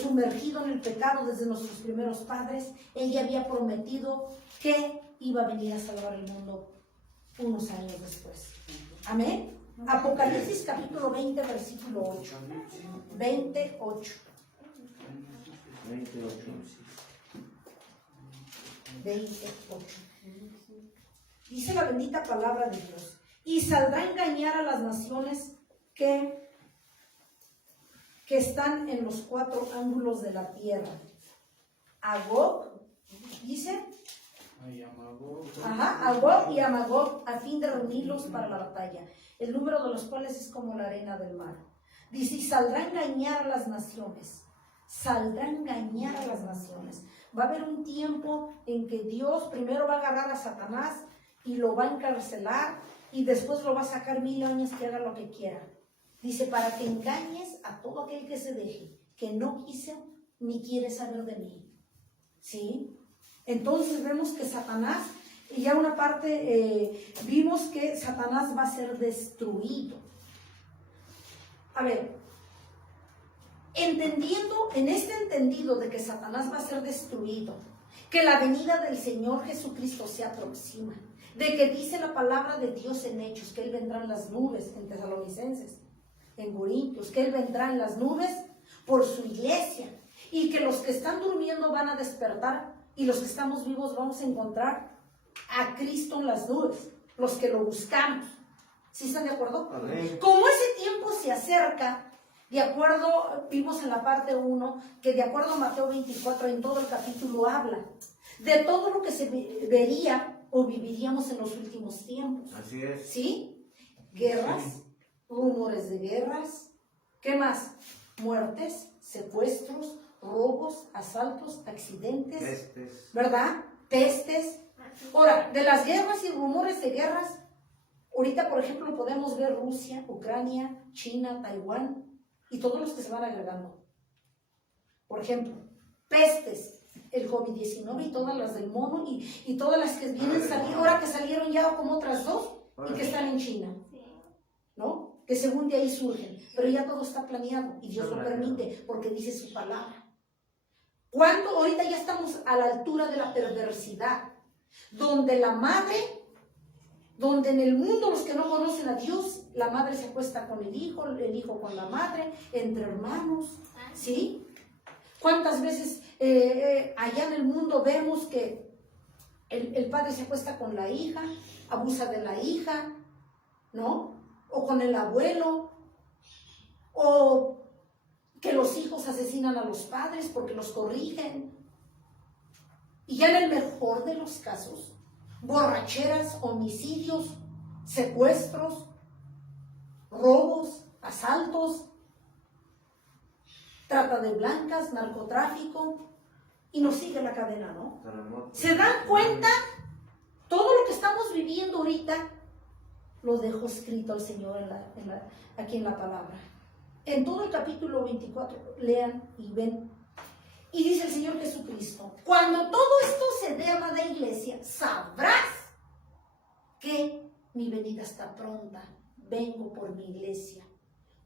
sumergido en el pecado desde nuestros primeros padres, Él ya había prometido que iba a venir a salvar el mundo unos años después. Amén. Apocalipsis capítulo 20, versículo 8. 28. 28. Dice la bendita palabra de Dios. Y saldrá a engañar a las naciones que están en los 4 ángulos de la tierra. A Gog dice, Ahí Amagog. ajá, a Gog y a Magog, a fin de reunirlos para la batalla, el número de los cuales es como la arena del mar. Dice, y saldrá a engañar a las naciones. Saldrá a engañar a las naciones. Va a haber un tiempo en que Dios primero va a agarrar a Satanás y lo va a encarcelar y después lo va a sacar 1000 años que haga lo que quiera. Dice, para que engañes a todo aquel que se deje, que no quiso ni quiere saber de mí. ¿Sí? Entonces vemos que Satanás, y ya una parte, vimos que Satanás va a ser destruido. A ver, entendiendo, en este entendido de que Satanás va a ser destruido, que la venida del Señor Jesucristo se aproxima, de que dice la palabra de Dios en Hechos, que Él vendrá en las nubes, en Tesalonicenses, en Corintios, que Él vendrá en las nubes por su iglesia, y que los que están durmiendo van a despertar, y los que estamos vivos vamos a encontrar a Cristo en las nubes, los que lo buscamos. ¿Sí están de acuerdo? Amén. Como ese tiempo se acerca, de acuerdo, vimos en la parte 1, que de acuerdo a Mateo 24, en todo el capítulo habla de todo lo que se vería o viviríamos en los últimos tiempos. Así es. ¿Sí? Guerras, rumores de guerras, ¿qué más? Muertes, secuestros, robos, asaltos, accidentes, Pestes. ¿verdad? Pestes. Ahora, de las guerras y rumores de guerras, ahorita, por ejemplo, podemos ver Rusia, Ucrania, China, Taiwán y todos los que se van agregando. Por ejemplo, pestes, el COVID-19 y todas las del mono y todas las que vienen saliendo, ahora que salieron ya como otras 2 y que están en China, ¿no? Que según de ahí surgen, pero ya todo está planeado y Dios lo permite porque dice su palabra. Cuando ahorita ya estamos a la altura de la perversidad, donde la madre, donde en el mundo los que no conocen a Dios, la madre se acuesta con el hijo con la madre, entre hermanos, ¿sí? ¿Cuántas veces allá en el mundo vemos que el padre se acuesta con la hija, abusa de la hija, ¿no? O con el abuelo, o que los hijos asesinan a los padres porque los corrigen. Y ya en el mejor de los casos, borracheras, homicidios, secuestros, robos, asaltos, trata de blancas, narcotráfico, y nos sigue la cadena, ¿no? ¿Se dan cuenta? Todo lo que estamos viviendo ahorita lo dejó escrito el Señor aquí en la palabra. En todo el capítulo 24, lean y ven. Y dice el Señor Jesucristo, cuando todo esto se dé, amada iglesia, sabrás que mi venida está pronta. Vengo por mi iglesia.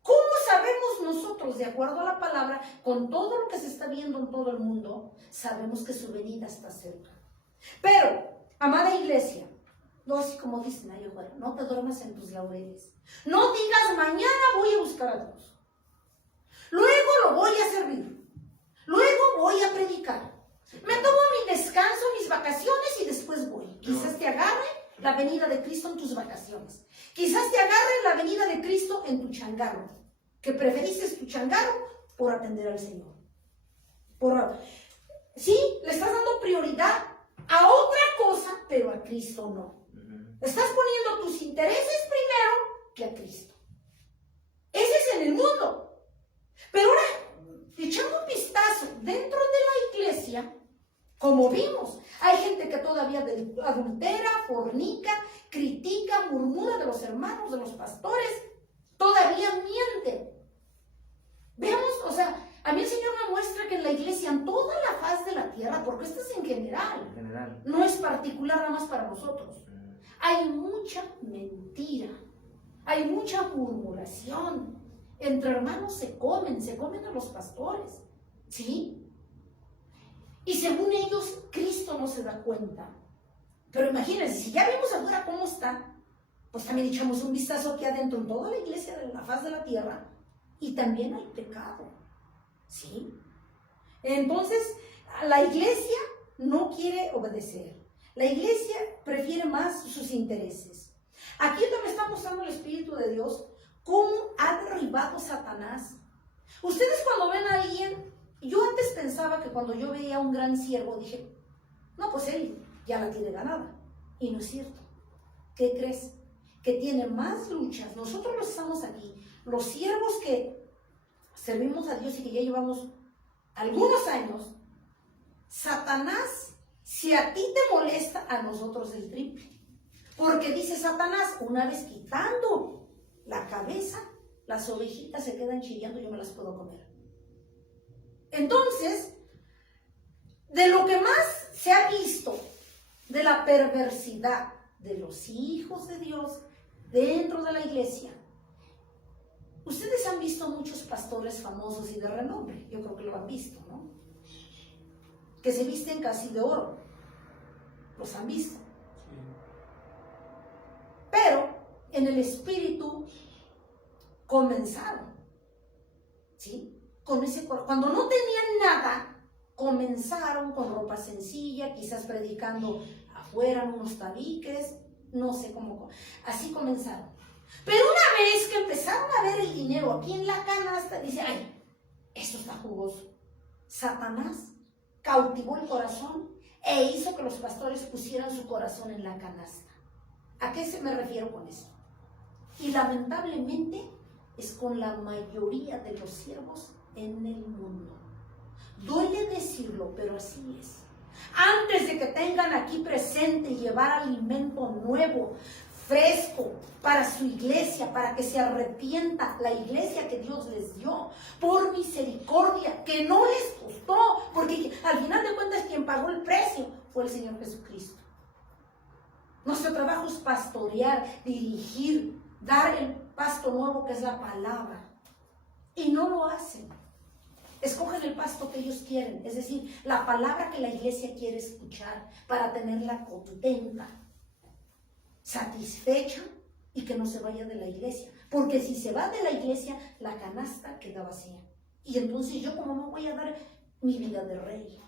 ¿Cómo sabemos nosotros, de acuerdo a la palabra, con todo lo que se está viendo en todo el mundo, sabemos que su venida está cerca? Pero, amada iglesia, no así como dicen ahí afuera, no te duermas en tus laureles. No digas, mañana voy a buscar a Dios. Luego lo voy a servir. Luego voy a predicar. Me tomo mi descanso, mis vacaciones y después voy. Quizás te agarre la venida de Cristo en tus vacaciones. Quizás te agarre la venida de Cristo en tu changarro. Que preferiste tu changarro por atender al Señor. Sí, le estás dando prioridad a otra cosa, pero a Cristo no. Estás poniendo tus intereses primero que a Cristo. Ese es en el mundo. Pero ahora, echando un vistazo dentro de la iglesia, como vimos, hay gente que todavía adultera, fornica, critica, murmura de los hermanos, de los pastores, todavía miente. Vemos, o sea, a mí el Señor me muestra que en la iglesia, en toda la faz de la tierra, porque esto es en general, no es particular nada más para nosotros, hay mucha mentira, hay mucha murmuración. Entre hermanos se comen a los pastores, ¿sí? Y según ellos, Cristo no se da cuenta. Pero imagínense, si ya vemos afuera cómo está, pues también echamos un vistazo aquí adentro en toda la iglesia de la faz de la tierra, y también hay pecado, ¿sí? Entonces, la iglesia no quiere obedecer. La iglesia prefiere más sus intereses. Aquí también está mostrando el Espíritu de Dios cómo ha derribado Satanás. Ustedes cuando ven a alguien, yo antes pensaba que cuando yo veía a un gran siervo, dije, No, pues él ya la tiene ganada. Y no es cierto. ¿Qué crees? Que tiene más luchas. Nosotros los estamos aquí, los siervos que servimos a Dios y que ya llevamos algunos años, Satanás, si a ti te molesta, a nosotros el triple. Porque dice Satanás, una vez quitando la cabeza, las ovejitas se quedan chillando y yo me las puedo comer. Entonces, de lo que más se ha visto de la perversidad de los hijos de Dios dentro de la iglesia, ustedes han visto muchos pastores famosos y de renombre, yo creo que lo han visto, ¿no? Que se visten casi de oro, los han visto. Pero en el espíritu comenzaron, ¿sí? Con ese, cuando no tenían nada, comenzaron con ropa sencilla, quizás predicando afuera en unos tabiques, no sé cómo, así comenzaron. Pero una vez que empezaron a ver el dinero aquí en la canasta, dice, ay, esto está jugoso. Satanás cautivó el corazón e hizo que los pastores pusieran su corazón en la canasta. ¿A qué se me refiero con eso? Y lamentablemente es con la mayoría de los siervos en el mundo. Duele decirlo, pero así es. Antes de que tengan aquí presente llevar alimento nuevo, fresco para su iglesia, para que se arrepienta la iglesia que Dios les dio, por misericordia, que no les costó, porque al final de cuentas quien pagó el precio fue el Señor Jesucristo. Nuestro trabajo es pastorear, dirigir, dar el pasto nuevo que es la palabra. Y no lo hacen. Escogen el pasto que ellos quieren, es decir, la palabra que la iglesia quiere escuchar para tenerla contenta, satisfecha y que no se vaya de la iglesia. Porque si se va de la iglesia, la canasta queda vacía. Y entonces yo, como no voy a dar mi vida de rey,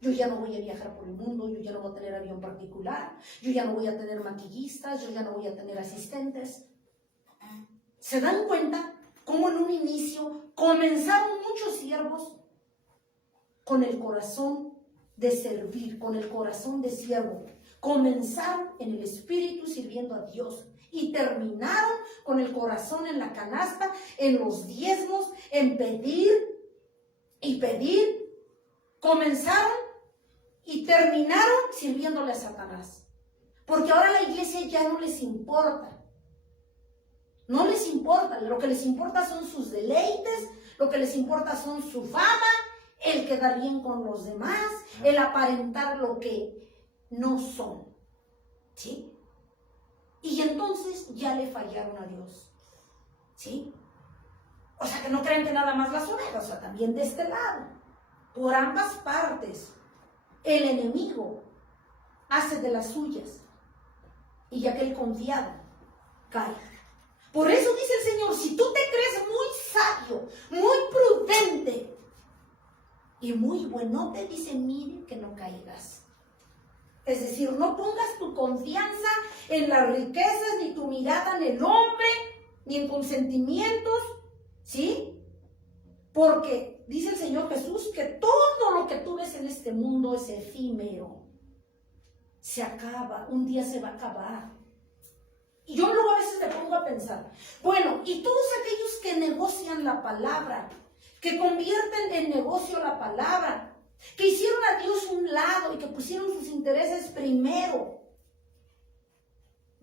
yo ya no voy a viajar por el mundo, yo ya no voy a tener avión particular, yo ya no voy a tener maquillistas, yo ya no voy a tener asistentes. ¿Se dan cuenta cómo en un inicio comenzaron muchos siervos con el corazón de servir, con el corazón de siervo? Comenzaron en el espíritu sirviendo a Dios y terminaron con el corazón en la canasta, en los diezmos, en pedir y pedir. Comenzaron y terminaron sirviéndole a Satanás. Porque ahora la iglesia ya no les importa. No les importa. Lo que les importa son sus deleites, lo que les importa son su fama, el quedar bien con los demás, el aparentar lo que no son. ¿Sí? Y entonces ya le fallaron a Dios. ¿Sí? O sea, que no creen que nada más las ovejas, o sea, también de este lado. Por ambas partes, el enemigo hace de las suyas. Y ya que el confiado cae. Por eso dice el Señor, si tú te crees muy sabio, muy prudente y muy buenote, dice, mire que no caigas. Es decir, no pongas tu confianza en las riquezas, ni tu mirada en el hombre, ni en tus sentimientos, ¿sí? Porque dice el Señor Jesús que todo lo que tú ves en este mundo es efímero. Se acaba, un día se va a acabar. Y yo luego a veces me pongo a pensar, bueno, y todos aquellos que negocian la palabra, que convierten en negocio la palabra, que hicieron a Dios un lado y que pusieron sus intereses primero,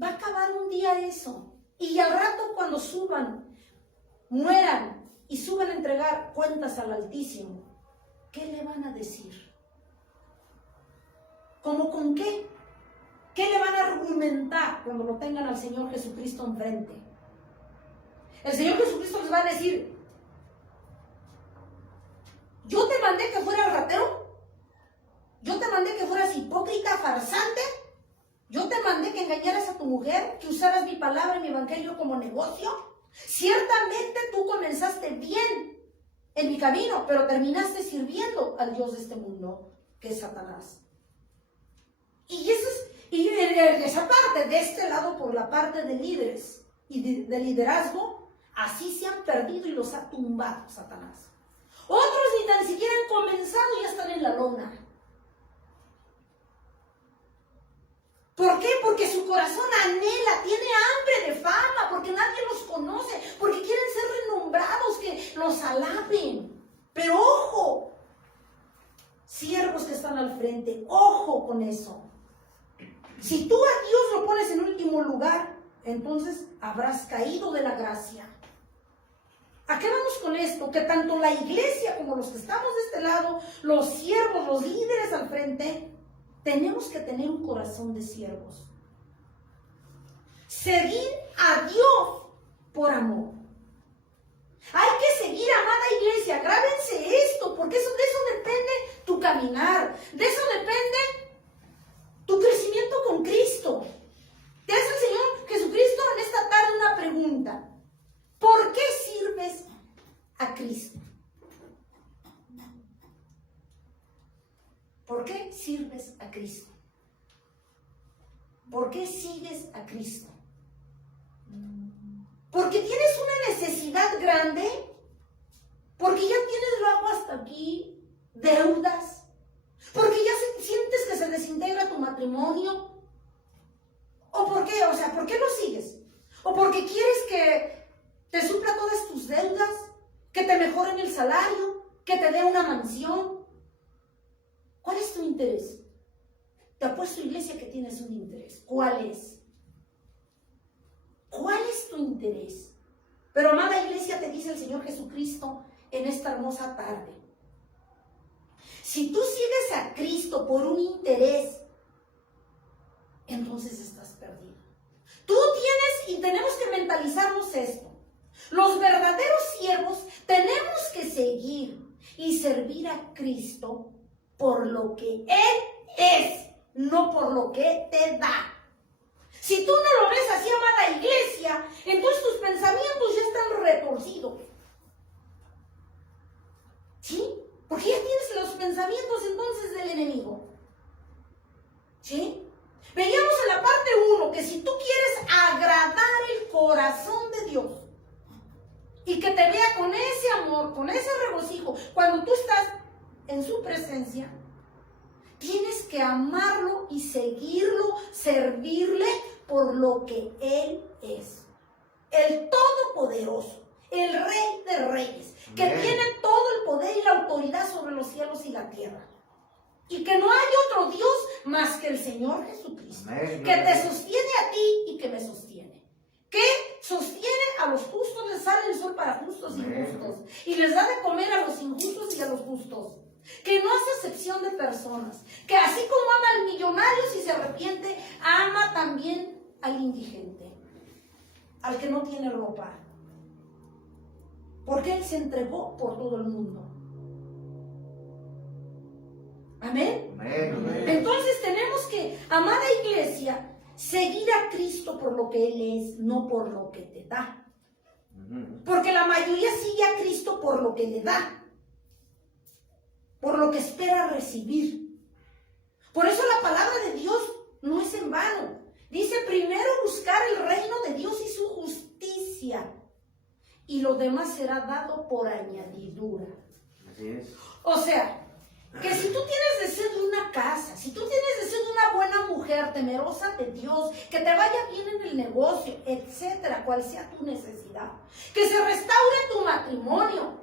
va a acabar un día eso. Y al rato cuando suban, mueran y suban a entregar cuentas al Altísimo, ¿qué le van a decir? ¿Cómo con qué? ¿Qué le van a argumentar cuando lo tengan al Señor Jesucristo enfrente? El Señor Jesucristo les va a decir, yo te mandé que fueras ratero, yo te mandé que fueras hipócrita, farsante, yo te mandé que engañaras a tu mujer, que usaras mi palabra y mi evangelio como negocio. Ciertamente tú comenzaste bien en mi camino, pero terminaste sirviendo al Dios de este mundo, que es Satanás. Y eso es, y esa parte, de este lado, por la parte de líderes y de liderazgo, así se han perdido y los ha tumbado Satanás. Otros ni tan siquiera han comenzado y ya están en la lona. ¿Por qué? Porque su corazón anhela, tiene hambre de fama, porque nadie los conoce, porque quieren ser renombrados, que los alaben. Pero ojo, siervos que están al frente, ojo con eso. Si tú a Dios lo pones en último lugar, entonces habrás caído de la gracia. ¿A qué vamos con esto? Que tanto la iglesia como los que estamos de este lado, los siervos, los líderes al frente, tenemos que tener un corazón de siervos. Seguir a Dios por amor. Hay que seguir, amada iglesia, grábense esto, porque de eso depende tu caminar, de eso depende tu crecimiento con Cristo. Te hace el Señor Jesucristo en esta tarde una pregunta. ¿Por qué sirves a Cristo? ¿Por qué sirves a Cristo? ¿Por qué sigues a Cristo? ¿Porque tienes una necesidad grande? ¿Porque ya tienes luego hasta aquí deudas? ¿Porque ya sientes que se desintegra tu matrimonio? ¿O por qué? O sea, ¿por qué lo sigues? ¿O porque quieres que te supla todas tus deudas? ¿Que te mejoren el salario? ¿Que te dé una mansión? ¿Cuál es tu interés? Te apuesto, iglesia, que tienes un interés. ¿Cuál es? ¿Cuál es tu interés? Pero, amada iglesia, te dice el Señor Jesucristo en esta hermosa tarde. Si tú sigues a Cristo por un interés, entonces estás perdido. Tú tienes, y tenemos que mentalizarnos esto. Los verdaderos siervos tenemos que seguir y servir a Cristo por lo que Él es, no por lo que te da. Si tú no lo ves así, amada iglesia, entonces tus pensamientos ya están retorcidos. ¿Sí? Porque ya tienes los pensamientos entonces del enemigo. ¿Sí? Veíamos en la parte 1 que si tú quieres agradar el corazón de Dios y que te vea con ese amor, con ese regocijo, cuando tú estás en su presencia, tienes que amarlo y seguirlo, servirle por lo que Él es. El Todopoderoso, el Rey de Reyes, que Amén. tiene todo el poder y la autoridad sobre los cielos y la tierra. Y que no hay otro Dios más que el Señor Jesucristo, Amén. que te sostiene a ti y que me sostiene. Que sostiene a los justos, les sale el sol para justos y Amén. injustos. Y les da de comer a los injustos y a los justos. Que no hace excepción de personas. Que así como ama al millonario si se arrepiente, ama también al indigente. Al que no tiene ropa. Porque Él se entregó por todo el mundo. Amén. Amén. Entonces tenemos que, amada iglesia, seguir a Cristo por lo que Él es, no por lo que te da. Porque la mayoría sigue a Cristo por lo que le da, por lo que espera recibir. Por eso la palabra de Dios no es en vano. Dice primero buscar el reino de Dios y su justicia, y lo demás será dado por añadidura. Así es. O sea, que si tú tienes deseo de una casa, si tú tienes deseo de una buena mujer temerosa de Dios, que te vaya bien en el negocio, etcétera, cual sea tu necesidad, que se restaure tu matrimonio,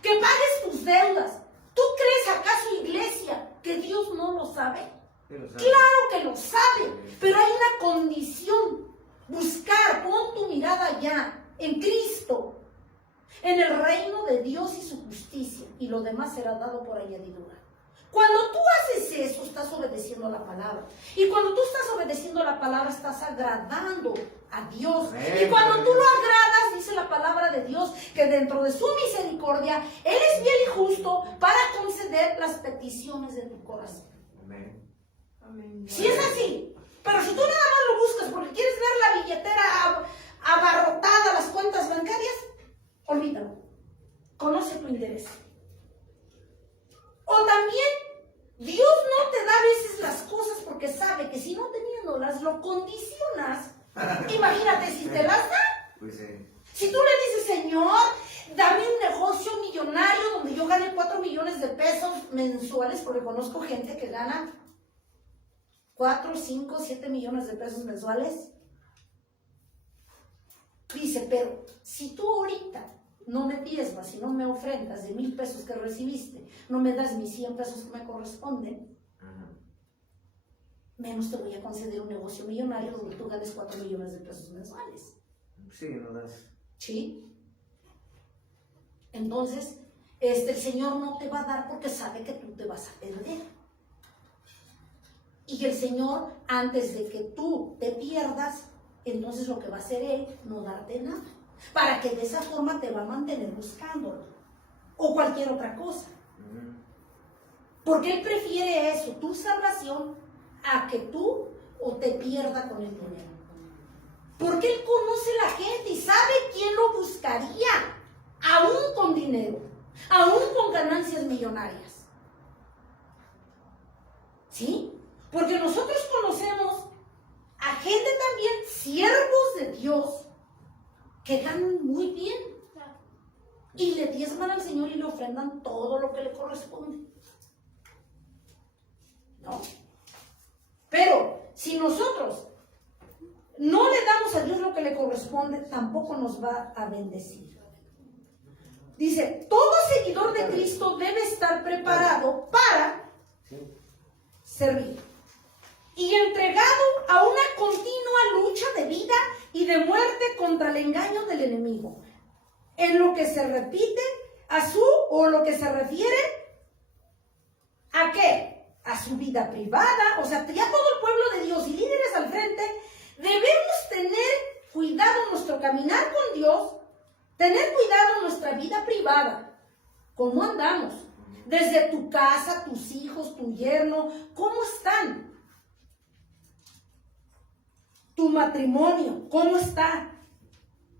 que pagues tus deudas, ¿tú crees acaso, iglesia, que Dios no lo sabe? Claro que lo sabe, pero hay una condición: buscar, pon tu mirada allá, en Cristo, en el reino de Dios y su justicia, y lo demás será dado por añadidura. Cuando tú haces eso, estás obedeciendo la palabra. Y cuando tú estás obedeciendo la palabra, estás agradando a Dios. Amén. Y cuando tú lo agradas, dice la palabra de Dios, que dentro de su misericordia, Él es fiel y justo para conceder las peticiones de tu corazón. Amén. Si es así, pero si tú nada más lo buscas porque quieres ver la billetera abarrotada, las cuentas bancarias, olvídalo. Conoce tu interés. O también, Dios no te da a veces las cosas porque sabe que si no teniéndolas lo condicionas. Imagínate si te las da. Pues Si tú le dices, Señor, dame un negocio millonario donde yo gane 4 millones de pesos mensuales, porque conozco gente que gana 4, 5, 7 millones de pesos mensuales. Dice, pero si tú ahorita no me diezmas y no me ofrendas de 1,000 pesos que recibiste, no me das mis 100 pesos que me corresponden, menos te voy a conceder un negocio millonario donde tú ganes 4 millones de pesos mensuales. Sí, no das. ¿Sí? Entonces, el Señor no te va a dar porque sabe que tú te vas a perder. Y el Señor, antes de que tú te pierdas, entonces lo que va a hacer Él, no darte nada. Para que de esa forma te va a mantener buscándolo. O cualquier otra cosa. Porque Él prefiere eso, tu salvación, a que tú o te pierda con el dinero. Porque Él conoce la gente y sabe quién lo buscaría, aún con dinero, aún con ganancias millonarias. ¿Sí? Porque nosotros conocemos a gente también, siervos de Dios, que ganan muy bien y le diezman al Señor y le ofrendan todo lo que le corresponde. ¿No? Pero si nosotros no le damos a Dios lo que le corresponde, tampoco nos va a bendecir. Dice, todo seguidor de Cristo debe estar preparado para servir y entregado a una continua lucha de vida y de muerte contra el engaño del enemigo, en lo que se repite o lo que se refiere ¿a qué? A su vida privada. O sea, ya todo el pueblo de Dios y líderes al frente debemos tener cuidado en nuestro caminar con Dios, tener cuidado en nuestra vida privada. ¿Cómo andamos? Desde tu casa, tus hijos, tu yerno, ¿cómo están? Tu matrimonio, ¿cómo está?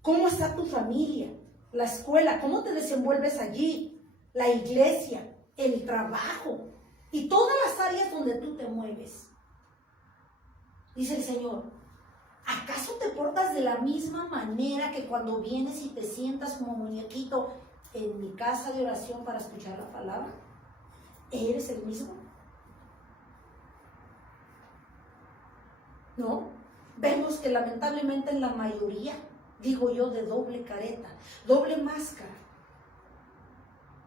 ¿Cómo está tu familia? La escuela, ¿cómo te desenvuelves allí? La iglesia, el trabajo y todas las áreas donde tú te mueves. Dice el Señor, ¿acaso te portas de la misma manera que cuando vienes y te sientas como muñequito en mi casa de oración para escuchar la palabra? ¿Eres el mismo? ¿No? Vemos que lamentablemente en la mayoría, digo yo, de doble careta, doble máscara.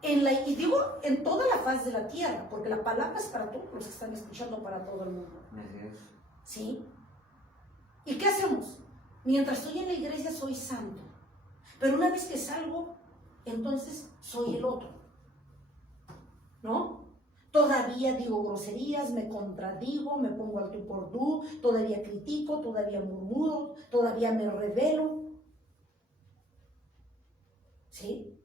Y digo en toda la faz de la tierra, porque la palabra es para todos los que están escuchando, para todo el mundo. ¿Sí? ¿Y qué hacemos? Mientras estoy en la iglesia soy santo, pero una vez que salgo, entonces soy el otro. ¿No? Todavía digo groserías, me contradigo, me pongo al tú por tú, todavía critico, todavía murmuro, todavía me rebelo. ¿Sí?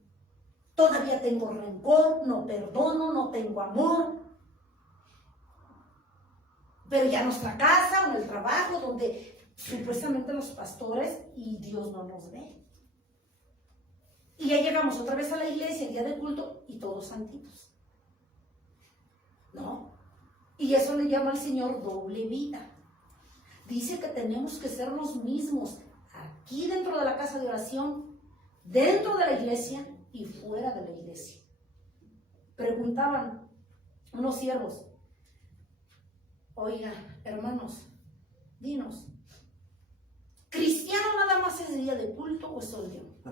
Todavía tengo rencor, no perdono, no tengo amor. Pero ya en nuestra casa o en el trabajo, donde supuestamente los pastores y Dios no nos ve. Y ya llegamos otra vez a la iglesia, el día del culto, y todos santitos. ¿No? Y eso le llama al Señor doble vida. Dice que tenemos que ser los mismos aquí dentro de la casa de oración, dentro de la iglesia y fuera de la iglesia. Preguntaban unos siervos, oiga, hermanos, dinos, ¿cristiano nada más es día de culto o es todo el tiempo?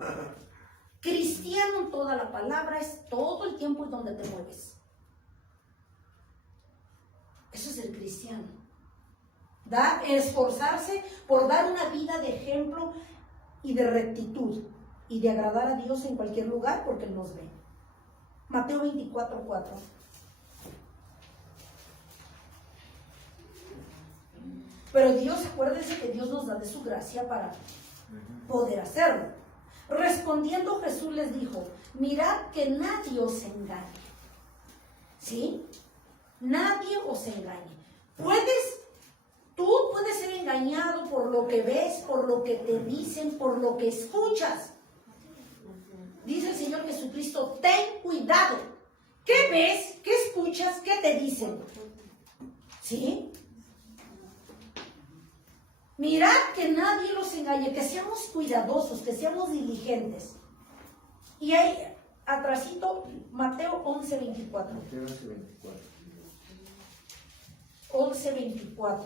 Cristiano en toda la palabra es todo el tiempo y donde te mueves. Eso es el cristiano. Esforzarse por dar una vida de ejemplo y de rectitud y de agradar a Dios en cualquier lugar porque Él nos ve. Mateo 24:4. Pero Dios, acuérdense que Dios nos da de su gracia para poder hacerlo. Respondiendo Jesús les dijo, mirad que nadie os engañe. ¿Sí? Nadie os engañe. Tú puedes ser engañado por lo que ves, por lo que te dicen, por lo que escuchas. Dice el Señor Jesucristo, ten cuidado. ¿Qué ves? ¿Qué escuchas? ¿Qué te dicen? ¿Sí? Mirad que nadie los engañe, que seamos cuidadosos, que seamos diligentes. Y ahí, atrasito, Mateo 11:24. Mateo 11:24. 11:24.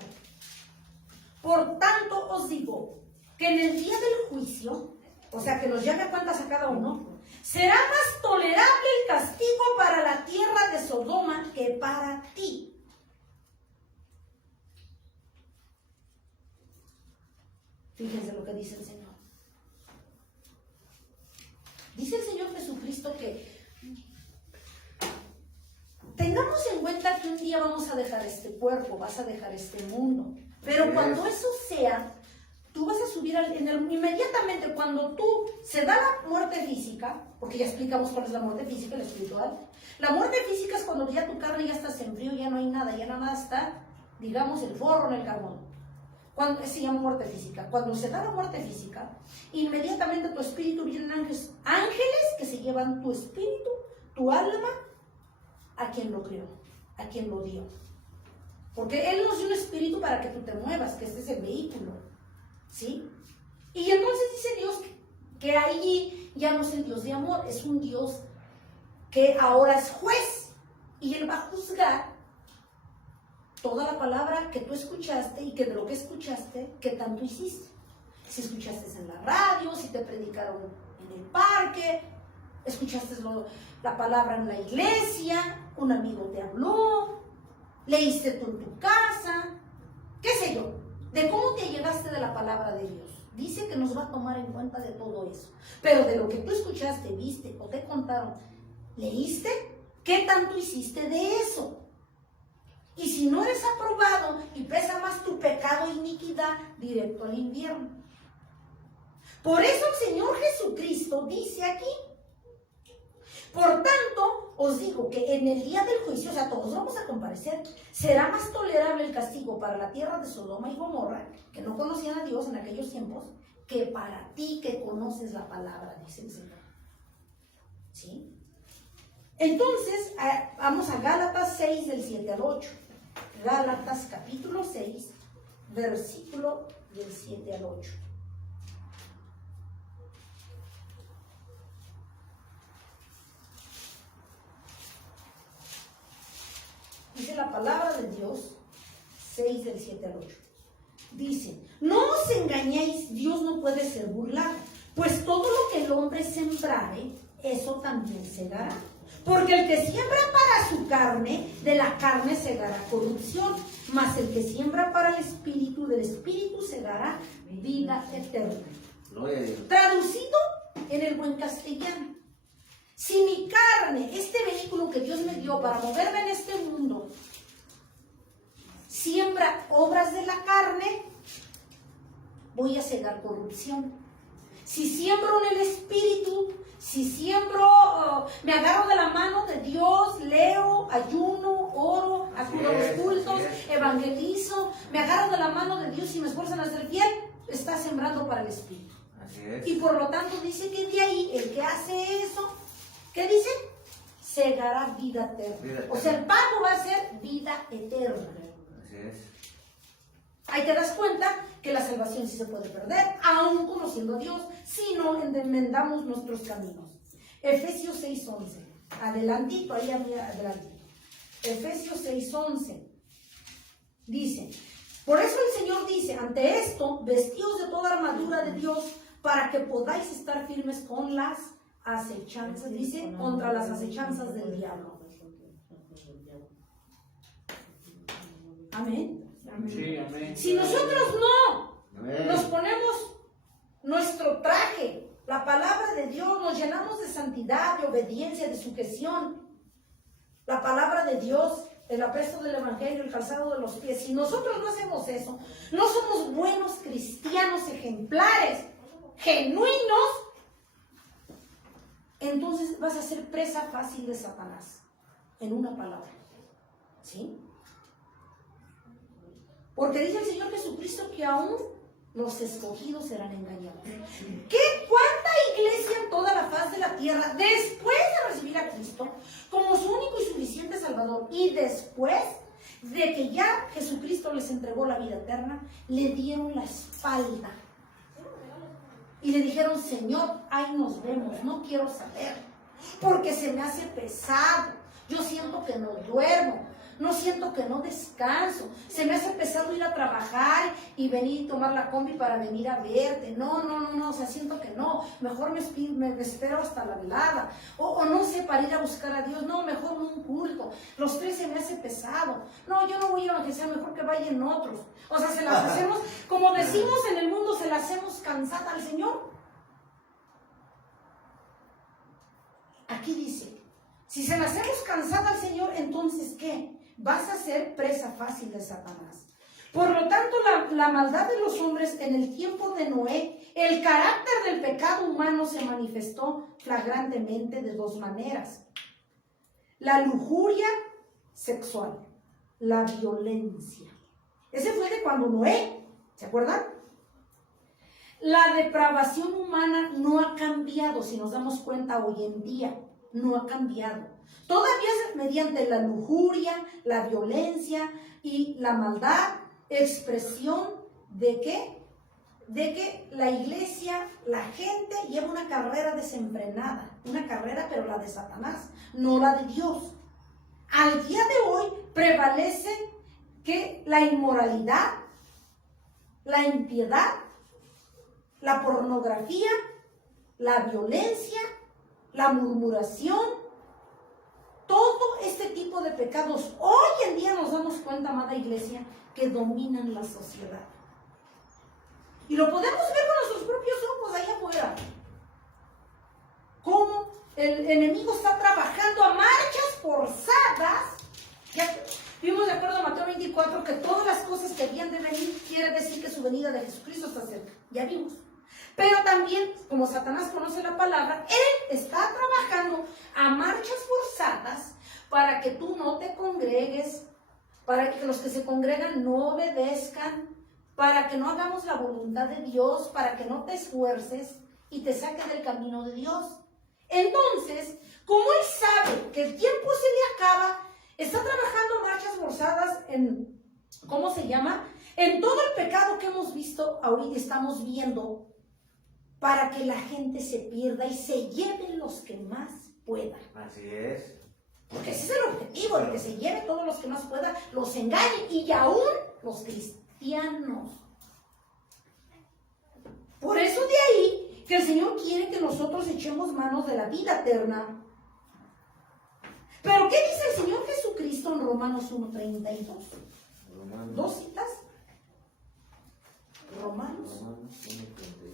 Por tanto os digo que en el día del juicio, o sea que nos llame a cuentas a cada uno, será más tolerable el castigo para la tierra de Sodoma que para ti. Fíjense lo que dice el Señor. Dice el Señor Jesucristo que tengamos en cuenta que un día vamos a dejar este cuerpo, vas a dejar este mundo. Pero cuando eso sea, tú vas a subir inmediatamente cuando tú se da la muerte física, porque ya explicamos cuál es la muerte física, la espiritual. La muerte física es cuando ya tu carne ya está en frío, ya no hay nada, ya nada más está, digamos, el forro en el carbón. Cuando se llama muerte física. Cuando se da la muerte física, inmediatamente tu espíritu vienen ángeles que se llevan tu espíritu, tu alma, a quien lo creó, a quien lo dio. Porque Él nos dio un espíritu para que tú te muevas, que este es el vehículo, ¿sí? Y entonces dice Dios que ahí ya no es el Dios de amor, es un Dios que ahora es juez, y Él va a juzgar toda la palabra que tú escuchaste y que de lo que escuchaste, ¿qué tanto hiciste? Si escuchaste en la radio, si te predicaron en el parque, escuchaste la palabra en la iglesia, un amigo te habló, leíste tú en tu casa, qué sé yo, de cómo te llegaste de la palabra de Dios. Dice que nos va a tomar en cuenta de todo eso. Pero de lo que tú escuchaste, viste o te contaron, leíste, ¿qué tanto hiciste de eso? Y si no eres aprobado y pesa más tu pecado e iniquidad, directo al infierno. Por eso el Señor Jesucristo dice aquí: por tanto, os digo que en el día del juicio, o sea, todos vamos a comparecer, será más tolerable el castigo para la tierra de Sodoma y Gomorra, que no conocían a Dios en aquellos tiempos, que para ti que conoces la palabra, dice el Señor. ¿Sí? Entonces, vamos a Gálatas 6, del 7 al 8. Gálatas capítulo 6, versículo del 7 al 8. Dice la palabra de Dios, 6 del 7 al 8. Dice: no os engañéis, Dios no puede ser burlado, pues todo lo que el hombre sembrare, eso también segará. Porque el que siembra para su carne, de la carne segará corrupción, mas el que siembra para el espíritu, del espíritu segará vida eterna. Traducido en el buen castellano: si mi carne, este vehículo que Dios me dio para moverme en este mundo, siembra obras de la carne, voy a cegar corrupción. Si siembro en el espíritu, si siembro, me agarro de la mano de Dios, leo, ayuno, oro, acudo a los cultos, evangelizo, me agarro de la mano de Dios y me esfuerzan a ser fiel, está sembrando para el espíritu. Y por lo tanto dice que de ahí el que hace eso, ¿qué dice? Segará vida eterna. O sea, el pago va a ser vida eterna. Así es. Ahí te das cuenta que la salvación sí se puede perder, aún conociendo a Dios, si no enmendamos nuestros caminos. Efesios 6:11. Adelantito, ahí adelantito. Efesios 6:11. Dice: por eso el Señor dice, ante esto, vestíos de toda armadura de Dios, para que podáis estar firmes con las acechanzas, dice, contra las acechanzas del diablo. Amén. Sí, amén. Si nosotros no nos ponemos nuestro traje, la palabra de Dios, nos llenamos de santidad, de obediencia, de sujeción, la palabra de Dios, el apresto del evangelio, el calzado de los pies, si nosotros no hacemos eso, no somos buenos cristianos ejemplares, genuinos, entonces vas a ser presa fácil de Satanás, en una palabra. ¿Sí? Porque dice el Señor Jesucristo que aún los escogidos serán engañados. ¿Cuánta iglesia en toda la faz de la tierra, después de recibir a Cristo como su único y suficiente Salvador, y después de que ya Jesucristo les entregó la vida eterna, le dieron la espalda y le dijeron: Señor, ahí nos vemos, no quiero saber, porque se me hace pesado, Yo siento que no duermo, no siento que no descanso, se me hace pesado ir a trabajar y venir y tomar la combi para venir a verte. No, o sea, siento que no, mejor me espero hasta la velada, o no sé, para ir a buscar a Dios, no, mejor un culto, los 3 se me hace pesado, no, yo no voy a evangelizar, mejor que vayan otros. O sea, se las hacemos, como decimos en el mundo, se las hacemos cansada al Señor. Aquí dice, si se la hacemos cansada al Señor, entonces ¿qué? Vas a ser presa fácil de Satanás. Por lo tanto, la maldad de los hombres en el tiempo de Noé, el carácter del pecado humano se manifestó flagrantemente de 2 maneras. La lujuria sexual, la violencia. Ese fue de cuando Noé, ¿se acuerdan? La depravación humana no ha cambiado, si nos damos cuenta hoy en día, no ha cambiado. Todavía es mediante la lujuria, la violencia y la maldad, expresión de ¿qué? De que la iglesia, la gente lleva una carrera desenfrenada, una carrera pero la de Satanás, no la de Dios. Al día de hoy prevalece que la inmoralidad, la impiedad, la pornografía, la violencia, la murmuración, todo este tipo de pecados, hoy en día nos damos cuenta, amada iglesia, que dominan la sociedad. Y lo podemos ver con nuestros propios ojos allá afuera. Cómo el enemigo está trabajando a marchas forzadas. Ya vimos de acuerdo a Mateo 24 que todas las cosas que habían de venir quiere decir que su venida de Jesucristo está cerca. Ya vimos. Pero también, como Satanás conoce la palabra, él está trabajando a marchas forzadas para que tú no te congregues, para que los que se congregan no obedezcan, para que no hagamos la voluntad de Dios, para que no te esfuerces y te saque del camino de Dios. Entonces, como él sabe que el tiempo se le acaba, está trabajando a marchas forzadas en, ¿cómo se llama? En todo el pecado que hemos visto ahorita, estamos viendo, para que la gente se pierda y se lleven los que más puedan. Así es. Porque ese es el objetivo, de que se lleve todos los que más puedan, los engañen, y aún los cristianos. Por eso de ahí que el Señor quiere que nosotros echemos manos de la vida eterna. Pero ¿qué dice el Señor Jesucristo en Romanos 1:32? ¿2 citas? Romanos. 1:32.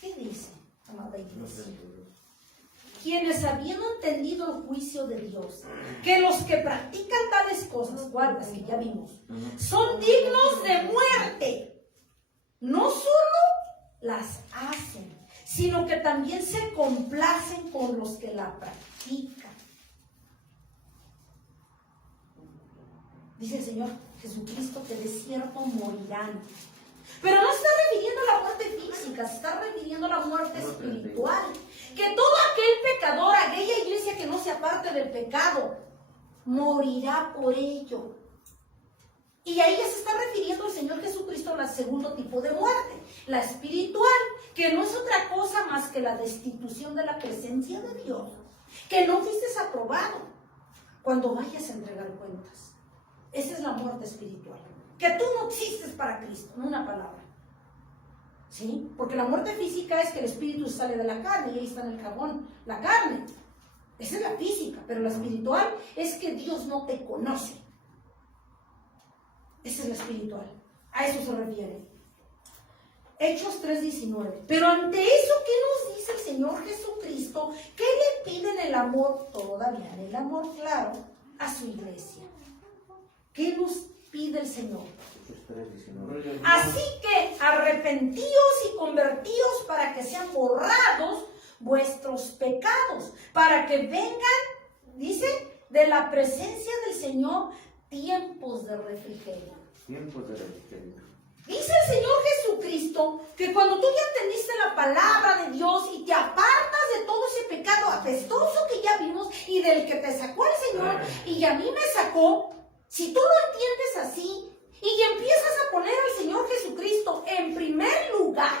¿Qué dice, amada iglesia? Quienes habiendo entendido el juicio de Dios, que los que practican tales cosas, ¿cuáles que ya vimos? Son dignos de muerte. No solo las hacen, sino que también se complacen con los que la practican. Dice el Señor Jesucristo que de cierto morirán. Pero no se está refiriendo a la muerte física, se está refiriendo a la muerte espiritual. Que todo aquel pecador, aquella iglesia que no se aparte del pecado, morirá por ello. Y ahí ya se está refiriendo el Señor Jesucristo al segundo tipo de muerte, la espiritual, que no es otra cosa más que la destitución de la presencia de Dios, que no fuiste aprobado cuando vayas a entregar cuentas. Esa es la muerte espiritual. Que tú no existes para Cristo, en una palabra. ¿Sí? Porque la muerte física es que el espíritu sale de la carne y ahí está en el cajón la carne. Esa es la física, pero la espiritual es que Dios no te conoce. Esa es la espiritual. A eso se refiere. Hechos 3:19. Pero ante eso, ¿qué nos dice el Señor Jesucristo? ¿Qué le piden el amor, todavía en el amor claro, a su iglesia? ¿Qué nos pide el Señor? Así que arrepentíos y convertíos para que sean borrados vuestros pecados, para que vengan, dice, de la presencia del Señor tiempos de refrigerio. Tiempos de refrigerio. Dice el Señor Jesucristo que cuando tú ya entendiste la palabra de Dios y te apartas de todo ese pecado apestoso que ya vimos y del que te sacó el Señor y a mí me sacó, si tú lo entiendes así y empiezas a poner al Señor Jesucristo en primer lugar,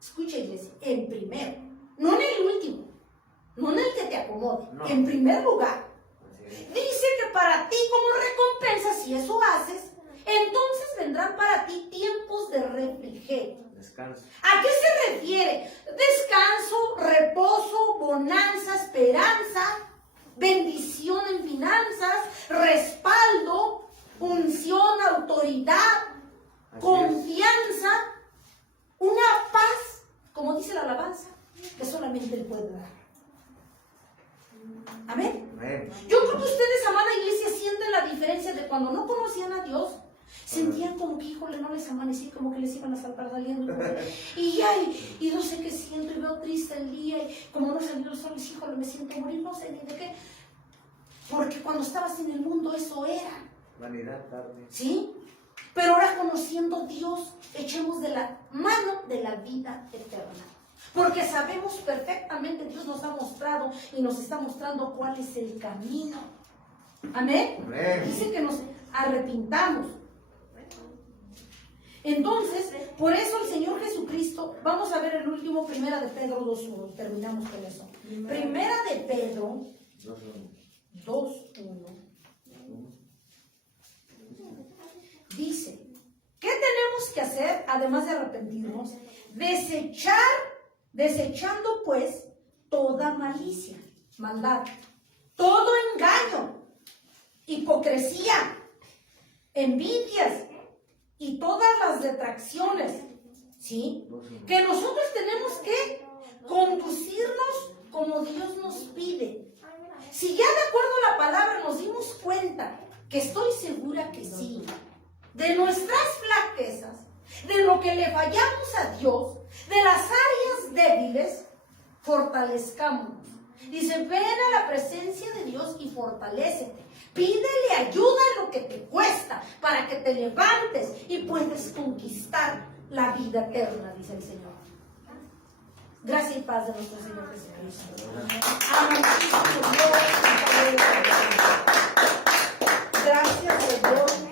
escucha iglesia, en primero, no en el último, no en el que te acomode, no. En primer lugar, Dice que para ti como recompensa, si eso haces, entonces vendrán para ti tiempos de refrigerio. Descanso. ¿A qué se refiere? Descanso, reposo, bonanza, esperanza, bendición en finanzas, respaldo, unción, autoridad, Así confianza, una paz, como dice la alabanza, que solamente Él puede dar. Amén. Amén. Yo creo que ustedes, amada iglesia, sienten la diferencia de cuando no conocían a Dios. Sentían como que, híjole, no les amanecía, como que les iban a saltar saliendo. Y no sé qué siento, y veo triste el día, y como no salió el sol, y híjole, me siento morir, no sé ni de qué. Porque cuando estabas en el mundo, eso era. Vanidad, carne. ¿Sí? Pero ahora conociendo a Dios, echemos de la mano de la vida eterna. Porque sabemos perfectamente, Dios nos ha mostrado y nos está mostrando cuál es el camino. Amén. Amén. Dice que nos arrepintamos. Entonces, por eso el Señor Jesucristo, vamos a ver el último, Primera de Pedro 2.1, terminamos con eso. Primera de Pedro 2.1 dice, ¿qué tenemos que hacer además de arrepentirnos? Desechando pues toda malicia, maldad, todo engaño, hipocresía, envidias y todas las detracciones, ¿sí? Que nosotros tenemos que conducirnos como Dios nos pide. Si ya de acuerdo a la palabra nos dimos cuenta, que estoy segura que sí, de nuestras flaquezas, de lo que le fallamos a Dios, de las áreas débiles, fortalezcámonos. Dice, ven a la presencia de Dios y fortalécete. Pídele ayuda en lo que te cuesta para que te levantes y puedes conquistar la vida eterna, dice el Señor. Gracias y paz de nuestro Señor Jesucristo. Amantísimo Dios. Gracias, Señor.